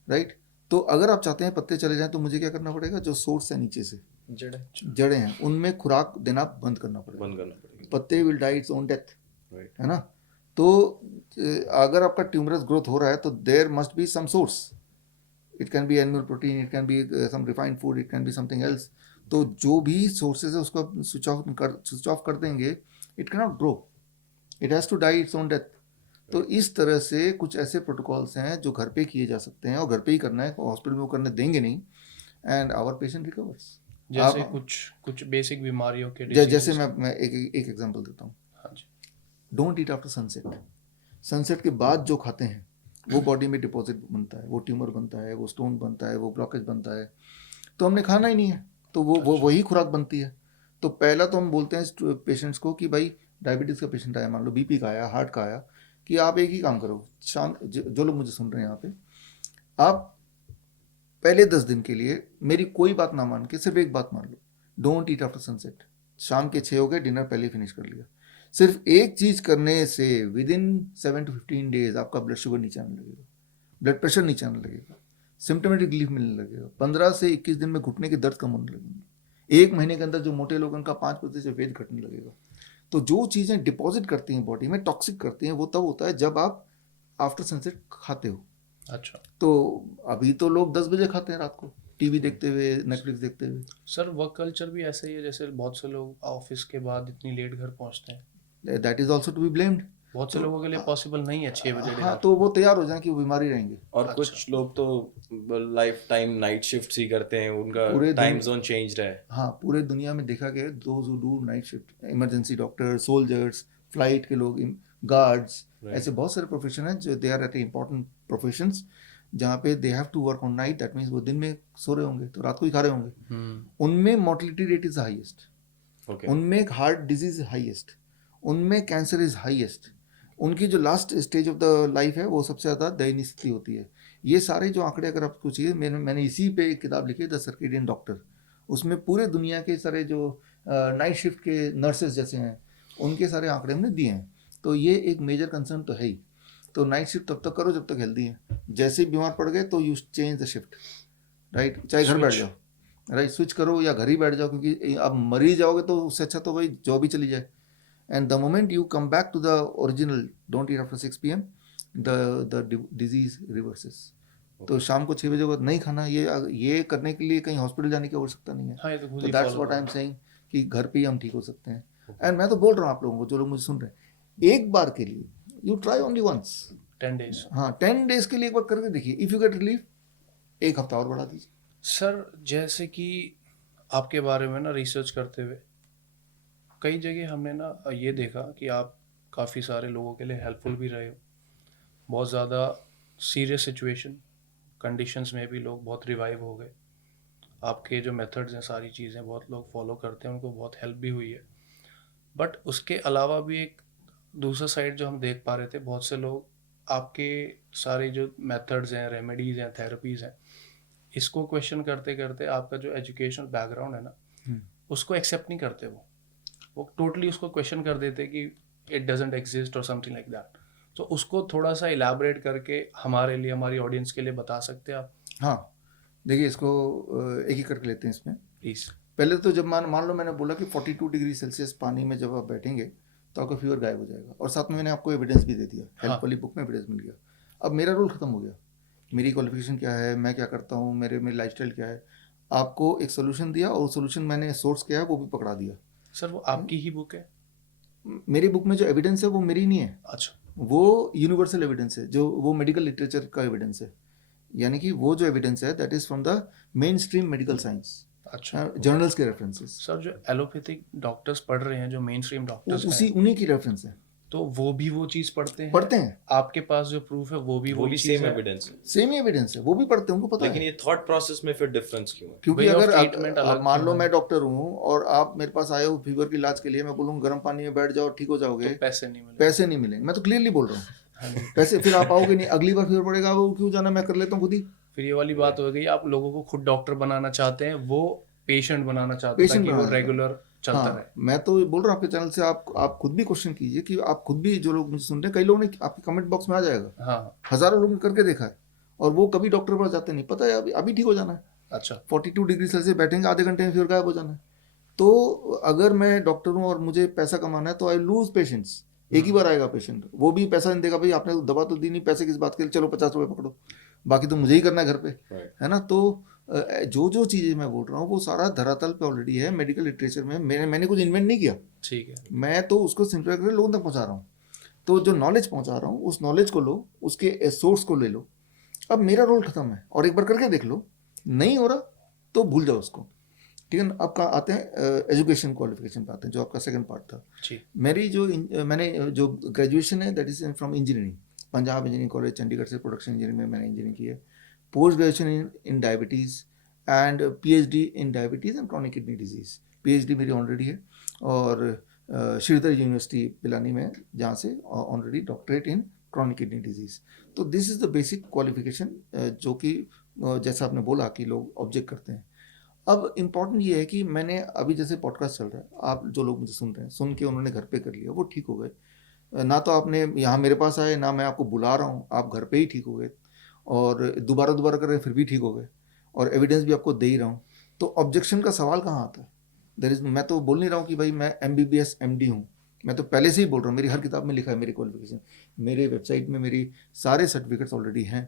राइट। तो अगर आप चाहते हैं पत्ते चले जाएं तो मुझे क्या करना पड़ेगा, जो सोर्स है नीचे से, जड़ें हैं, उनमें खुराक देना बंद करना पड़ेगा, बंद करना पड़ेगा। पत्ते will die its own death, Right. है ना। तो अगर आपका ट्यूमरस ग्रोथ हो रहा है तो there must be some source, it can be animal protein, it can be some refined food, it can be something else. तो जो भी सोर्सेज है उसको स्विच ऑफ कर देंगे, it can not grow, it has to die its own death. तो इस तरह से कुछ ऐसे प्रोटोकॉल्स हैं जो घर पे किए जा सकते हैं, और घर पे ही करना है, हॉस्पिटल में वो करने देंगे नहीं, एंड आवर पेशेंट रिकवर्स। जैसे कुछ बेसिक बीमारियों के जैसे diseases। मैं एक एग्जांपल देता हूँ, हाँ जी। Don't eat after sunset. Sunset के बाद जो खाते हैं वो बॉडी में डिपॉजिट बनता है, वो ट्यूमर बनता है, वो स्टोन बनता है, वो ब्लॉकेज बनता है, तो हमने खाना ही नहीं है, तो वो वही खुराक बनती है। तो पहला तो हम बोलते हैं पेशेंट्स को कि भाई डायबिटीज़ का पेशेंट आया, मान लो BP का आया, हार्ट का आया, कि आप एक ही काम करो, शाम जो लोग मुझे सुन रहे हैं यहाँ पे, आप पहले 10 दिन के लिए मेरी कोई बात ना मान के सिर्फ एक बात मान लो, डोंट ईट आफ्टर सनसेट। शाम के 6 हो गए, डिनर पहले फिनिश कर लिया। सिर्फ एक चीज़ करने से विद इन 7 to 15 डेज आपका ब्लड शुगर नीचे आने लगेगा, ब्लड प्रेशर नीचे आने लगेगा, सिम्टमेटिक रिलीफ मिलने लगेगा, 15 से 21 दिन में घुटने के दर्द कम होने लगेंगे, 1 महीने के अंदर जो मोटे लोग उनका 5% वेट घटने लगेगा। तो जो चीज़ें डिपॉजिट करती हैं बॉडी में, टॉक्सिक करती हैं, वो तब होता है जब आप आफ्टर सनसेट खाते हो। अच्छा तो अभी तो लोग 10 बजे खाते हैं रात को, टीवी देखते हुए, नेटफ्लिक्स देखते हुए। सर, वर्क कल्चर भी ऐसा ही है, जैसे बहुत से लोग ऑफिस के बाद इतनी लेट घर पहुंचते हैं, that is also to be blamed. बहुत से लोगों के लिए पॉसिबल नहीं है 6 बजे हाँ, डिनर। तो वो तैयार हो जाए कि वो बीमारी रहेंगे। और कुछ लोग तो लाइफ टाइम नाइट शिफ्ट ही करते हैं, उनका पूरे टाइम दिन- जोन चेंज रहा है। हाँ, पूरे दुनिया में देखा गया है, those who do night shift, emergency doctor, soldiers, flight के लोग, गार्ड्स, ऐसे बहुत सारे प्रोफेशन हैं जो they are at important professions, जहाँ पे they have to work on night, that means वो दिन में सो रहे होंगे तो रात को ही खा रहे होंगे। उनमें mortality rate is highest, okay, उनमें हार्ट डिजीज हाईएस्ट, उनमें कैंसर इज हाईएस्ट, उनकी जो last stage of the life है वो सबसे ज़्यादा दयनीय स्थिति होती है। ये सारे जो आंकड़े अगर आपको चाहिए, मैंने इसी पे एक किताब लिखी है, द सर्केडियन डॉक्टर, उसमें पूरे दुनिया के सारे जो नाइट शिफ्ट के नर्सेज जैसे हैं उनके सारे आंकड़े हमने दिए हैं। तो ये एक मेजर कंसर्न तो है ही। तो नाइट शिफ्ट तब तक करो जब तक हेल्दी है, जैसे ही बीमार पड़ गए तो you change the shift, right, चाहे घर बैठ Switch. जाओ, राइट, स्विच करो या घर ही बैठ जाओ, क्योंकि आप मर ही जाओगे तो उससे अच्छा तो भाई जॉब ही चली जाए। And the moment you come back to the original, don't eat after 6 PM, the disease reverses. तो शाम को 6 बजे बाद नहीं खाना, ये करने के लिए कहीं हॉस्पिटल जाने की आवश्यकता नहीं है। हाँ, ये तो खुद तो ही that's follow what I am करना। सेइंग कि घर पे ही हम ठीक हो सकते हैं। एंड मैं तो बोल रहा हूँ आप लोगों को, जो लोग मुझे सुन रहे हैं, एक बार के लिए you try only once, 10 days। हाँ 10 डेज के लिए एक बार करके देखिए, इफ़ यू गेट रिलीफ, एक हफ्ता और बढ़ा दीजिए। सर, जैसे कि आपके बारे में ना रिसर्च करते हुए कई जगह हमने ना ये देखा कि आप काफ़ी सारे लोगों के लिए हेल्पफुल भी रहे हो। बहुत ज़्यादा सीरियस सिचुएशन कंडीशंस में भी लोग बहुत रिवाइव हो गए। आपके जो मेथड्स हैं, सारी चीज़ें बहुत लोग फॉलो करते हैं, उनको बहुत हेल्प भी हुई है। बट उसके अलावा भी एक दूसरा साइड जो हम देख पा रहे थे, बहुत से लोग आपके सारे जो मेथड्स हैं, रेमेडीज़ हैं, थेरेपीज़ हैं, इसको क्वेश्चन करते करते आपका जो एजुकेशनल बैकग्राउंड है ना, उसको एक्सेप्ट नहीं करते। वो टोटली उसको क्वेश्चन कर देते कि इट डजेंट एग्जिस्ट और समथिंग लाइक दैट। तो उसको थोड़ा सा इलैबोरेट करके हमारे लिए, हमारी ऑडियंस के लिए बता सकते हैं आप हाँ देखिए, इसको एक ही करके लेते हैं इसमें। प्लीज़? पहले तो जब मान लो मैंने बोला कि 42 डिग्री सेल्सियस पानी में जब आप बैठेंगे तो आपका फीवर गायब हो जाएगा, और साथ में मैंने आपको एविडेंस भी दे दिया, हेल्प वाली बुक में एविडेंस मिल गया। अब मेरा रोल खत्म हो गया, मेरी क्वालिफिकेशन क्या है, मैं क्या करता हूँ, मेरी लाइफस्टाइल क्या है, आपको एक सोल्यूशन दिया और सोल्यूशन मैंने सोर्स किया है वो भी पकड़ा दिया। सर वो आपकी ही बुक है? मेरी बुक में जो एविडेंस है वो मेरी नहीं है, अच्छा, वो यूनिवर्सल एविडेंस है, जो वो मेडिकल लिटरेचर का एविडेंस है, यानी कि वो जो एविडेंस है that is from the main stream medical science, अच्छा। जर्नल्स के रेफरेंसेस, सर जो एलोपैथिक डॉक्टर्स पढ़ रहे हैं, जो मेन स्ट्रीम डॉक्टर्स उसी हैं, उन्हीं की रेफरेंस है, तो वो भी वो चीज़ पढ़ते पढ़ते हैं? हैं, आपके पास जो प्रूफ है वो भी वो भी चीज़ सेम है? एविडेंस है, सेम ही एविडेंस है, वो भी पढ़ते हैं, उनको पता लेकिन है। ये थॉट प्रोसेस में फिर डिफरेंस क्यों है? क्योंकि way of अगर treatment आप अलग मान क्यों लो है? मैं डॉक्टर हूँ और आप मेरे पास आए हो फीवर के इलाज के लिए, मैं बोलूँ गर्म पानी में बैठ जाओ ठीक हो जाओगे, तो पैसे नहीं मिले। पैसे नहीं मिलेंगे, मैं तो क्लियरली बोल रहा हूँ, हाँ जी। पैसे फिर आप आओगे नहीं, अगली बार फीवर पड़ेगा वो क्यों जाना, मैं कर लेता हूँ खुद ही, फिर ये वाली बात हो गई, आप लोगों को खुद डॉक्टर बनाना चाहते हैं, वो पेशेंट बनाना चाहते हैं पेशेंट ताकि वो बनाना रेगुलर चलता हाँ, रहे। मैं तो बोल रहा हूँ आपके चैनल से, आप खुद भी क्वेश्चन कीजिए कि आप खुद भी, जो लोग मुझे सुन रहे हैं, कई लोगों ने आपके कमेंट बॉक्स में आ जाएगा, हाँ, हजारों लोगों ने करके देखा है और वो कभी डॉक्टर पर जाते नहीं, पता है अभी अभी ठीक हो जाना है, अच्छा, 42 डिग्री सेल्सियस बैठेंगे आधे घंटे में फिर गायब हो जाना है। तो अगर मैं डॉक्टर हूँ और मुझे पैसा कमाना है तो आई लूज पेशेंट्स, एक ही बार आएगा पेशेंट, वो भी पैसा नहीं देगा, भाई आपने तो दवा तो दी नहीं, पैसे किस बात के लिए, चलो 50 रुपये पकड़ो, बाकी तो मुझे ही करना है घर पे, Right. है ना। तो जो जो चीज़ें मैं बोल रहा हूँ वो सारा धरातल पे ऑलरेडी है, मेडिकल लिटरेचर में, मैंने कुछ इन्वेंट नहीं किया, ठीक है। मैं तो उसको सिंप्लीफाई करके लोगों तक पहुँचा रहा हूँ। तो जो नॉलेज पहुँचा रहा हूँ उस नॉलेज को लो, उसके सोर्स को ले लो, अब मेरा रोल खत्म है, और एक बार करके देख लो, नहीं हो रहा तो भूल जाओ उसको, ठीक है ना। अब कहाँ आते हैं, एजुकेशन क्वालिफिकेशन पे आते हैं, जो आपका सेकंड पार्ट था। जी, मेरी मैंने जो ग्रेजुएशन है that is from engineering, Punjab engineering college Chandigarh से, प्रोडक्शन इंजीनियरिंग में मैंने इंजीनियरिंग की है, post graduation in diabetes and PhD in diabetes and chronic kidney disease, PhD मेरी ऑलरेडी है, और श्रीधर यूनिवर्सिटी पिलानी में, जहाँ से already doctorate in chronic kidney disease. तो this is the basic qualification, जो कि जैसा आपने बोला कि लोग ऑब्जेक्ट करते हैं। अब इम्पॉर्टेंट ये है कि मैंने अभी जैसे पॉडकास्ट चल रहा है, आप जो लोग मुझे सुन रहे हैं, सुन के उन्होंने घर पे कर लिया, वो ठीक हो गए, ना तो आपने यहाँ मेरे पास आए, ना मैं आपको बुला रहा हूँ, आप घर पे ही ठीक हो गए, और दोबारा कर रहे हैं फिर भी ठीक हो गए, और एविडेंस भी आपको दे ही रहा हूँ, तो ऑब्जेक्शन का सवाल कहाँ आता है? मैं तो बोल नहीं रहा हूँ कि भाई मैं MBBS MD हूँ, मैं तो पहले से ही बोल रहा हूँ, मेरी हर किताब में लिखा है मेरी क्वालिफिकेशन, मेरे वेबसाइट में मेरी सारे सर्टिफिकेट्स ऑलरेडी हैं,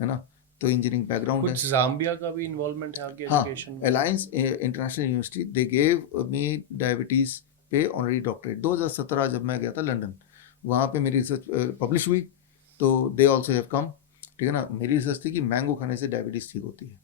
है ना। तो इंजीनियरिंग बैकग्राउंड है। कुछ जाम्बिया का भी इन्वॉल्वमेंट है आपके हाँ, एजुकेशन में? Alliance international university they gave me diabetes पे ऑनरी डॉक्टरेट। 2017 जब मैं गया था लंदन, वहाँ पे मेरी रिसर्च पब्लिश हुई, तो दे ऑल्सो हैव कम, ठीक है ना। मेरी रिसर्च थी कि मैंगो खाने से डायबिटीज़ ठीक होती है,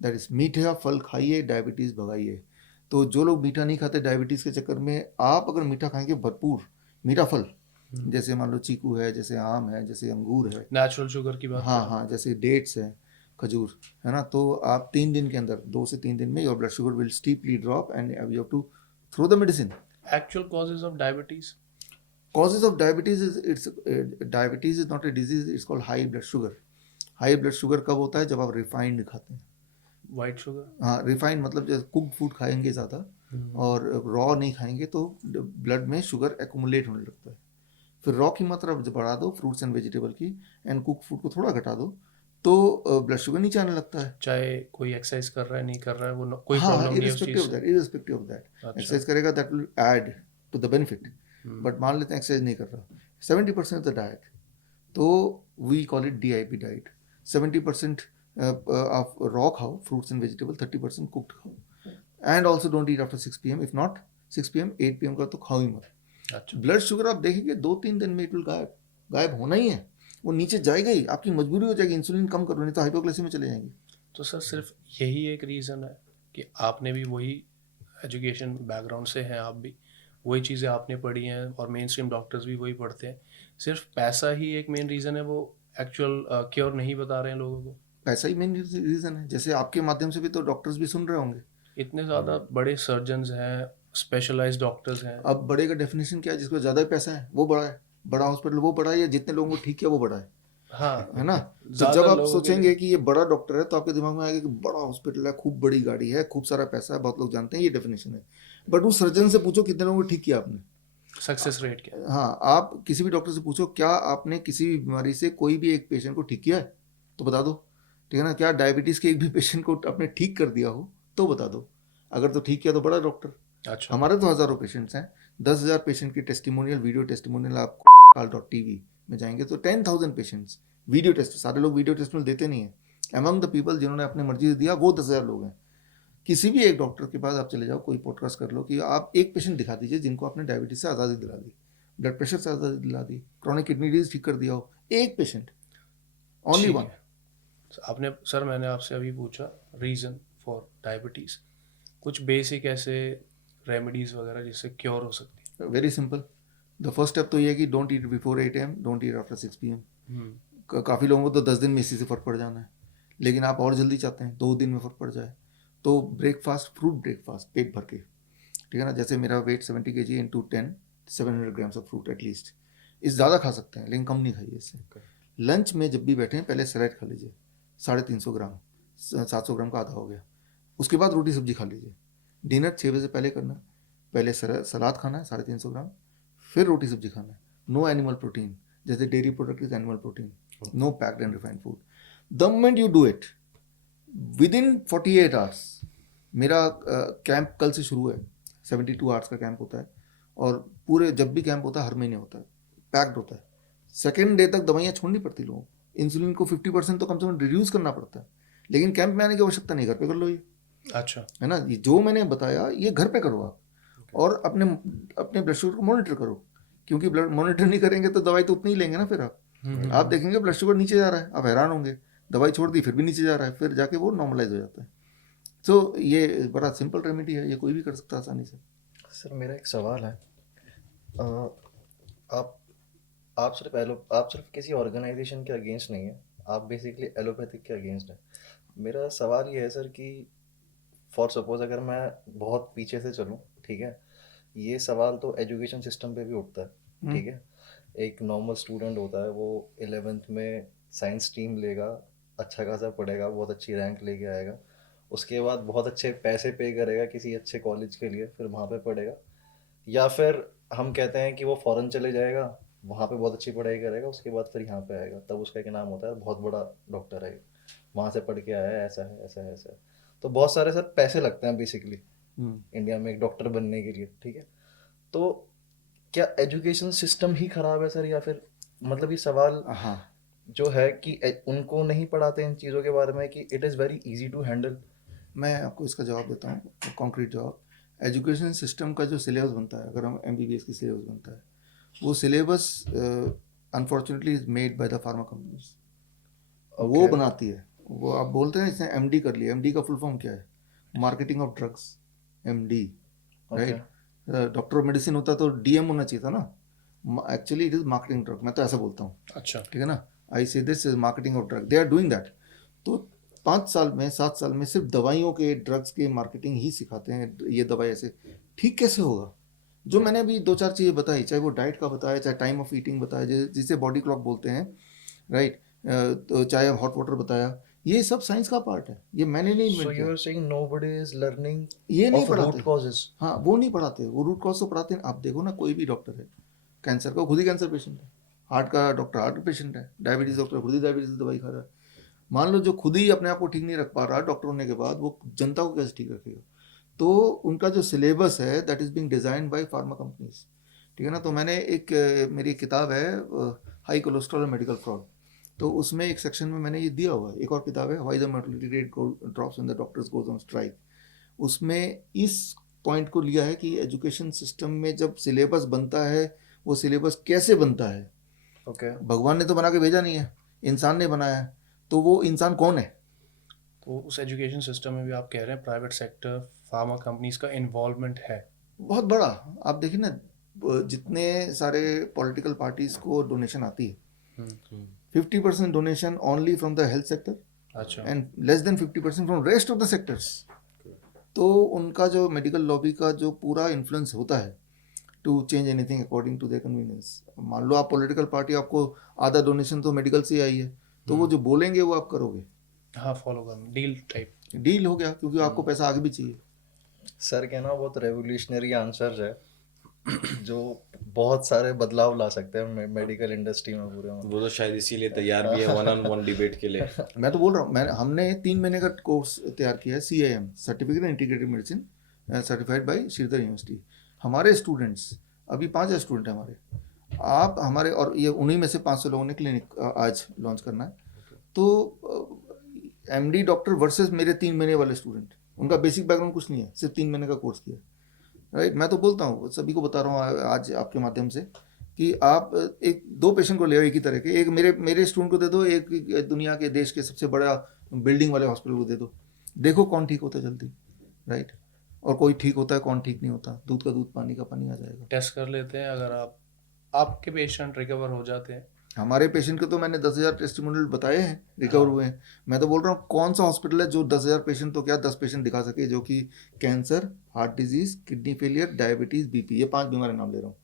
दैट इज़ मीठा फल खाइए, डायबिटीज़ भगाइए। तो जो लोग मीठा नहीं खाते डायबिटीज़ के चक्कर में, आप अगर मीठा खाएंगे भरपूर मीठा फल, जैसे मान लो चीकू है, जैसे आम है, जैसे अंगूर है, नेचुरल शुगर की बात हाँ करें। हाँ, जैसे डेट्स है, खजूर, है ना, तो आप 3 दिन के अंदर, 2 से 3 दिन में your blood sugar will steeply drop and you have to throw the medicine. Actual causes of diabetes? Causes of diabetes is diabetes is not a disease, it's called high blood sugar. High blood sugar कब होता है? जब आप refined खाते हैं। White sugar? हाँ, refined मतलब जैसे कुक्ड फूड खाएंगे ज़्यादा और रॉ नहीं खाएंगे तो ब्लड में शुगर एक्यूमुलेट होने लगता है। फिर रॉ की मात्रा बढ़ा दो फ्रूट्स एंड वेजिटेबल की, एंड कुक फूड को थोड़ा घटा दो, तो ब्लड शुगर नीचे आने लगता है। चाहे कोई एक्सरसाइज कर रहा है नहीं कर रहा है, वो कोई हाँ, प्रॉब्लम नहीं है उस चीज से? इररिस्पेक्टिव ऑफ दैट, अच्छा। एक्सरसाइज करेगा that will add to the benefit, but मान लेते हैं एक्सरसाइज नहीं कर रहा, 70% ऑफ द डाइट, तो we call it DIP diet. 70% of raw खाओ फ्रूट्स एंड वेजिटेबल, 30% कुक्ड खाओ, and also don't eat after 6 PM, if not 6 PM 8 PM का तो खाओ ही मत। अच्छा, ब्लड शुगर आप देखेंगे 2-3 दिन में इट विल गायब होना ही है, वो नीचे जाएगा ही, आपकी मजबूरी हो जाएगी, इंसुलिन कम करो, नहीं तो हाइपोग्लाइसेमिया में चले जाएंगे। तो सर सिर्फ यही एक रीज़न है कि आपने भी वही एजुकेशन बैकग्राउंड से हैं, आप भी वही चीज़ें आपने पढ़ी हैं और मेन स्ट्रीम डॉक्टर्स भी वही पढ़ते हैं, सिर्फ पैसा ही एक मेन रीज़न है, वो एक्चुअल क्योर नहीं बता रहे हैं लोगों को? पैसा ही मेन रीज़न है। जैसे आपके माध्यम से भी तो डॉक्टर्स भी सुन रहे होंगे, इतने ज़्यादा बड़े सर्जन्स हैं, स्पेशलाइज्ड डॉक्टर्स हैं। अब बड़े का डेफिनेशन क्या है? जिसको ज़्यादा पैसा है वो बड़ा है, बड़ा हॉस्पिटल वो बड़ा है, या जितने लोगों को ठीक किया वो बड़ा है हाँ, ना। तो ज़्यादा जब आप लोगों के सोचेंगे कि ये बड़ा डॉक्टर है तो आपके दिमाग में आएगा कि बड़ा हॉस्पिटल है, खूब बड़ी गाड़ी है, खूब सारा पैसा है, बहुत लोग जानते हैं, ये डेफिनेशन है। बट उस सर्जन से पूछो कितने लोगों को ठीक किया आपने। सक्सेस रेट क्या है? हाँ, आप किसी भी डॉक्टर से पूछो क्या आपने किसी भी बीमारी से कोई भी एक पेशेंट को ठीक किया है, तो बता दो, ठीक है ना। क्या डायबिटीज़ के एक भी पेशेंट को आपने ठीक कर दिया हो तो बता दो, अगर तो ठीक किया तो बड़ा डॉक्टर। अच्छा, हमारे तो हज़ारों पेशेंट्स हैं, 10,000 पेशेंट की टेस्टिमोनियल, वीडियो टेस्टिमोनियल, आप काल.tv में जाएंगे तो 10,000 पेशेंट्स वीडियो टेस्ट, सारे लोग वीडियो टेस्टिमोनियल देते नहीं हैं, अमंग द पीपल जिन्होंने अपनी मर्जी से दिया वो 10,000 लोग हैं। किसी भी एक डॉक्टर के पास आप चले जाओ, कोई पॉडकास्ट कर लो कि आप एक पेशेंट दिखा दीजिए जिनको आपने डायबिटीज से आज़ादी दिला दी, ब्लड प्रेशर से आज़ादी दिला दी, क्रॉनिक किडनी डिजीज ठीक कर दिया हो, एक पेशेंट, ओनली ठीक वन। है। आपने सर, मैंने आपसे अभी पूछा रीज़न फॉर डायबिटीज़, कुछ बेसिक ऐसे रेमेडीज़ वगैरह जिससे क्योर हो सकती है? Very simple. The first step तो ये है कि don't eat before 8 AM, don't eat after 6 PM। काफ़ी लोगों को तो 10 दिन में इसी से फ़र्क पड़ जाना है, लेकिन आप और जल्दी चाहते हैं 2 दिन में फ़र्क पड़ जाए, तो ब्रेकफास्ट, फ्रूट ब्रेकफास्ट पेट भर के, ठीक है ना। जैसे मेरा weight 70 kg into 10, 700 grams of fruit at least. इस ज़्यादा खा सकते हैं लेकिन कम नहीं खाइए इससे। लंच में जब भी बैठें पहले सलाद खा लीजिए 350 ग्राम, 700 ग्राम का आधा हो गया। उसके बाद रोटी सब्जी खा लीजिए। डिनर 6 बजे से पहले करना है, पहले सलाद खाना है 350 ग्राम, फिर रोटी सब्जी खाना है। नो एनिमल प्रोटीन, जैसे dairy product is animal protein, no packed and refined food. The moment you do it within 48 hours, मेरा कैंप कल से शुरू है, 72 आवर्स का कैंप होता है, और पूरे जब भी कैंप होता है हर महीने होता है, पैक्ड होता है। सेकेंड डे तक दवाइयाँ छोड़नी पड़ती लोगों को, इंसुलिन को 50% तो कम से कम रिड्यूस करना पड़ता है, लेकिन कैंप में आने की आवश्यकता नहीं, घर पे कर लो ये, अच्छा। है ना। ये जो मैंने बताया ये घर पे करो आप, और अपने अपने ब्लड शुगर को मॉनिटर करो, क्योंकि ब्लड मॉनिटर नहीं करेंगे तो दवाई तो उतनी ही लेंगे ना। फिर आप देखेंगे ब्लड शुगर नीचे जा रहा है, आप हैरान होंगे, दवाई छोड़ दी फिर भी नीचे जा रहा है, फिर जाके वो नॉर्मलाइज हो जाता है। तो ये बड़ा सिंपल रेमेडी है, ये कोई भी कर सकता है आसानी से। सर मेरा एक सवाल है, आप सिर्फ किसी ऑर्गेनाइजेशन के अगेंस्ट नहीं है, आप बेसिकली एलोपैथिक के अगेंस्ट है। मेरा सवाल ये है सर कि फॉर सपोज अगर मैं बहुत पीछे से चलूँ, ठीक है, ये सवाल तो एजुकेशन सिस्टम पे भी उठता है, ठीक है। एक नॉर्मल स्टूडेंट होता है, वो 11th में साइंस स्ट्रीम लेगा, अच्छा खासा पढ़ेगा, बहुत अच्छी रैंक लेके आएगा, उसके बाद बहुत अच्छे पैसे पे करेगा किसी अच्छे कॉलेज के लिए, फिर वहाँ पे पढ़ेगा, या फिर हम कहते हैं कि वो फॉरेन चले जाएगा, वहाँ पे बहुत अच्छी पढ़ाई करेगा, उसके बाद फिर यहाँ पे आएगा, तब उसका एक नाम होता है बहुत बड़ा डॉक्टर है, वहाँ से पढ़ के आया है, ऐसा है ऐसा है ऐसा है। तो बहुत सारे सर पैसे लगते हैं बेसिकली इंडिया में एक डॉक्टर बनने के लिए, ठीक है। तो क्या एजुकेशन सिस्टम ही खराब है सर, या फिर मतलब ये सवाल हाँ, जो है कि उनको नहीं पढ़ाते इन चीज़ों के बारे में कि it is very easy to handle? मैं आपको इसका जवाब देता हूँ, कॉन्क्रीट जवाब। एजुकेशन सिस्टम का जो सिलेबस बनता है, अगर हम MBBS की सिलेबस बनता है, वो syllabus unfortunately is made by the pharma companies. वो बनाती है, वो आप बोलते हैं इसने MD कर लिया, MD का फुल फॉर्म क्या है? Marketing of drugs, MD, right. Doctor of medicine होता तो DM होना चाहिए था ना, actually it is marketing drug, मैं तो ऐसा बोलता हूँ, अच्छा। ठीक है ना। I say this is marketing of drug, they are doing that. तो 5 साल में 7 साल में सिर्फ दवाइयों के, ड्रग्स के मार्केटिंग ही सिखाते हैं, ये दवाई ऐसे, ठीक कैसे होगा? जो मैंने अभी 2-4 चीज़ें बताई, चाहे वो डाइट का बताया, चाहे टाइम ऑफ ईटिंग बताया, जिसे बॉडी क्लॉक बोलते हैं, राइट, तो चाहे हॉट वाटर बताया, ये सब साइंस का पार्ट है, ये मैंने नहीं So इन्वेंट you किया। are saying nobody is learning ये नहीं of पढ़ाते, root causes? हाँ वो नहीं पढ़ाते, वो रूट कॉज तो पढ़ाते हैं। आप देखो ना, कोई भी डॉक्टर है, कैंसर का खुद ही कैंसर पेशेंट है, हार्ट का डॉक्टर हार्ट पेशेंट है, डायबिटीज डॉक्टर खुद ही डायबिटीज की दवाई खा रहा है। मान लो जो खुद ही अपने आप को ठीक नहीं रख पा रहा डॉक्टर होने के बाद, वो जनता को कैसे ठीक रखेगा? तो उनका जो सिलेबस है that is being design by pharma companies, ठीक है ना। तो मैंने मेरी एक किताब है हाई कोलेस्ट्रॉल और मेडिकल फ्रॉड, तो उसमें एक सेक्शन में मैंने ये दिया हुआ है। एक और किताब है why the mortality rate drops when the doctors goes on strike, उसमें इस पॉइंट को लिया है कि एजुकेशन सिस्टम में जब सिलेबस बनता है, वो सिलेबस कैसे बनता है? Okay. भगवान ने तो बना के भेजा नहीं है, इंसान ने बनाया है, तो वो इंसान कौन है? तो उस एजुकेशन सिस्टम में भी आप कह रहे हैं प्राइवेट सेक्टर, फार्मा कंपनीज का इन्वॉल्वमेंट है बहुत बड़ा। आप देखिए ना, जितने सारे पॉलिटिकल पार्टीज को डोनेशन आती है, 50% donation only from the health sector, अच्छा। And less than 50% from rest of the sectors. तो उनका जो मेडिकल लॉबी का जो पूरा इन्फ्लुएंस होता है to change anything according to their convenience. मान लो आप पॉलिटिकल पार्टी, आपको आधा डोनेशन तो मेडिकल से आई है, तो वो जो बोलेंगे वो आप करोगे, हाँ, फॉलो करना, डील टाइप। डील हो गया, क्योंकि आपको पैसा आगे भी चाहिए। सर के ना बहुत रेवोल्यूशनरी आंसर्स है जो बहुत सारे बदलाव ला सकते हैं मेडिकल इंडस्ट्री में पूरे में। वो तो शायद इसीलिए तैयार भी है 1-on-1 डिबेट के लिए। मैं तो बोल रहा हूँ, हमने 3 महीने का कोर्स तैयार किया है, CIM, certificate in integrated medicine, certified by Shridhar university. हमारे स्टूडेंट्स, अभी 5 स्टूडेंट हैं हमारे, आप हमारे, और ये उन्हीं में से 500 लोगों ने क्लिनिक आज लॉन्च करना है। तो MD डॉक्टर वर्सेस मेरे 3 महीने वाले स्टूडेंट, उनका बेसिक बैकग्राउंड कुछ नहीं है, सिर्फ 3 महीने का कोर्स किया, राइट। मैं तो बोलता हूँ, सभी को बता रहा हूँ आज आपके माध्यम से कि आप एक 2 पेशेंट को ले आओ एक ही तरह के, एक मेरे स्टूडेंट को दे दो, एक दुनिया के देश के सबसे बड़ा बिल्डिंग वाले हॉस्पिटल को दे दो, देखो कौन ठीक होता है जल्दी, राइट। और कोई ठीक होता है, कौन ठीक नहीं होता, दूध का दूध पानी का पानी आ जाएगा। टेस्ट कर लेते हैं, अगर आपके पेशेंट रिकवर हो जाते हैं। हमारे पेशेंट के तो मैंने 10,000 टेस्टिमोनियल बताए हैं, रिकवर हुए हैं। मैं तो बोल रहा हूँ कौन सा हॉस्पिटल है जो 10,000 पेशेंट तो क्या 10 पेशेंट दिखा सके, जो कि cancer, heart disease, kidney failure, diabetes, BP, ये 5 बीमारी नाम ले रहा हूँ।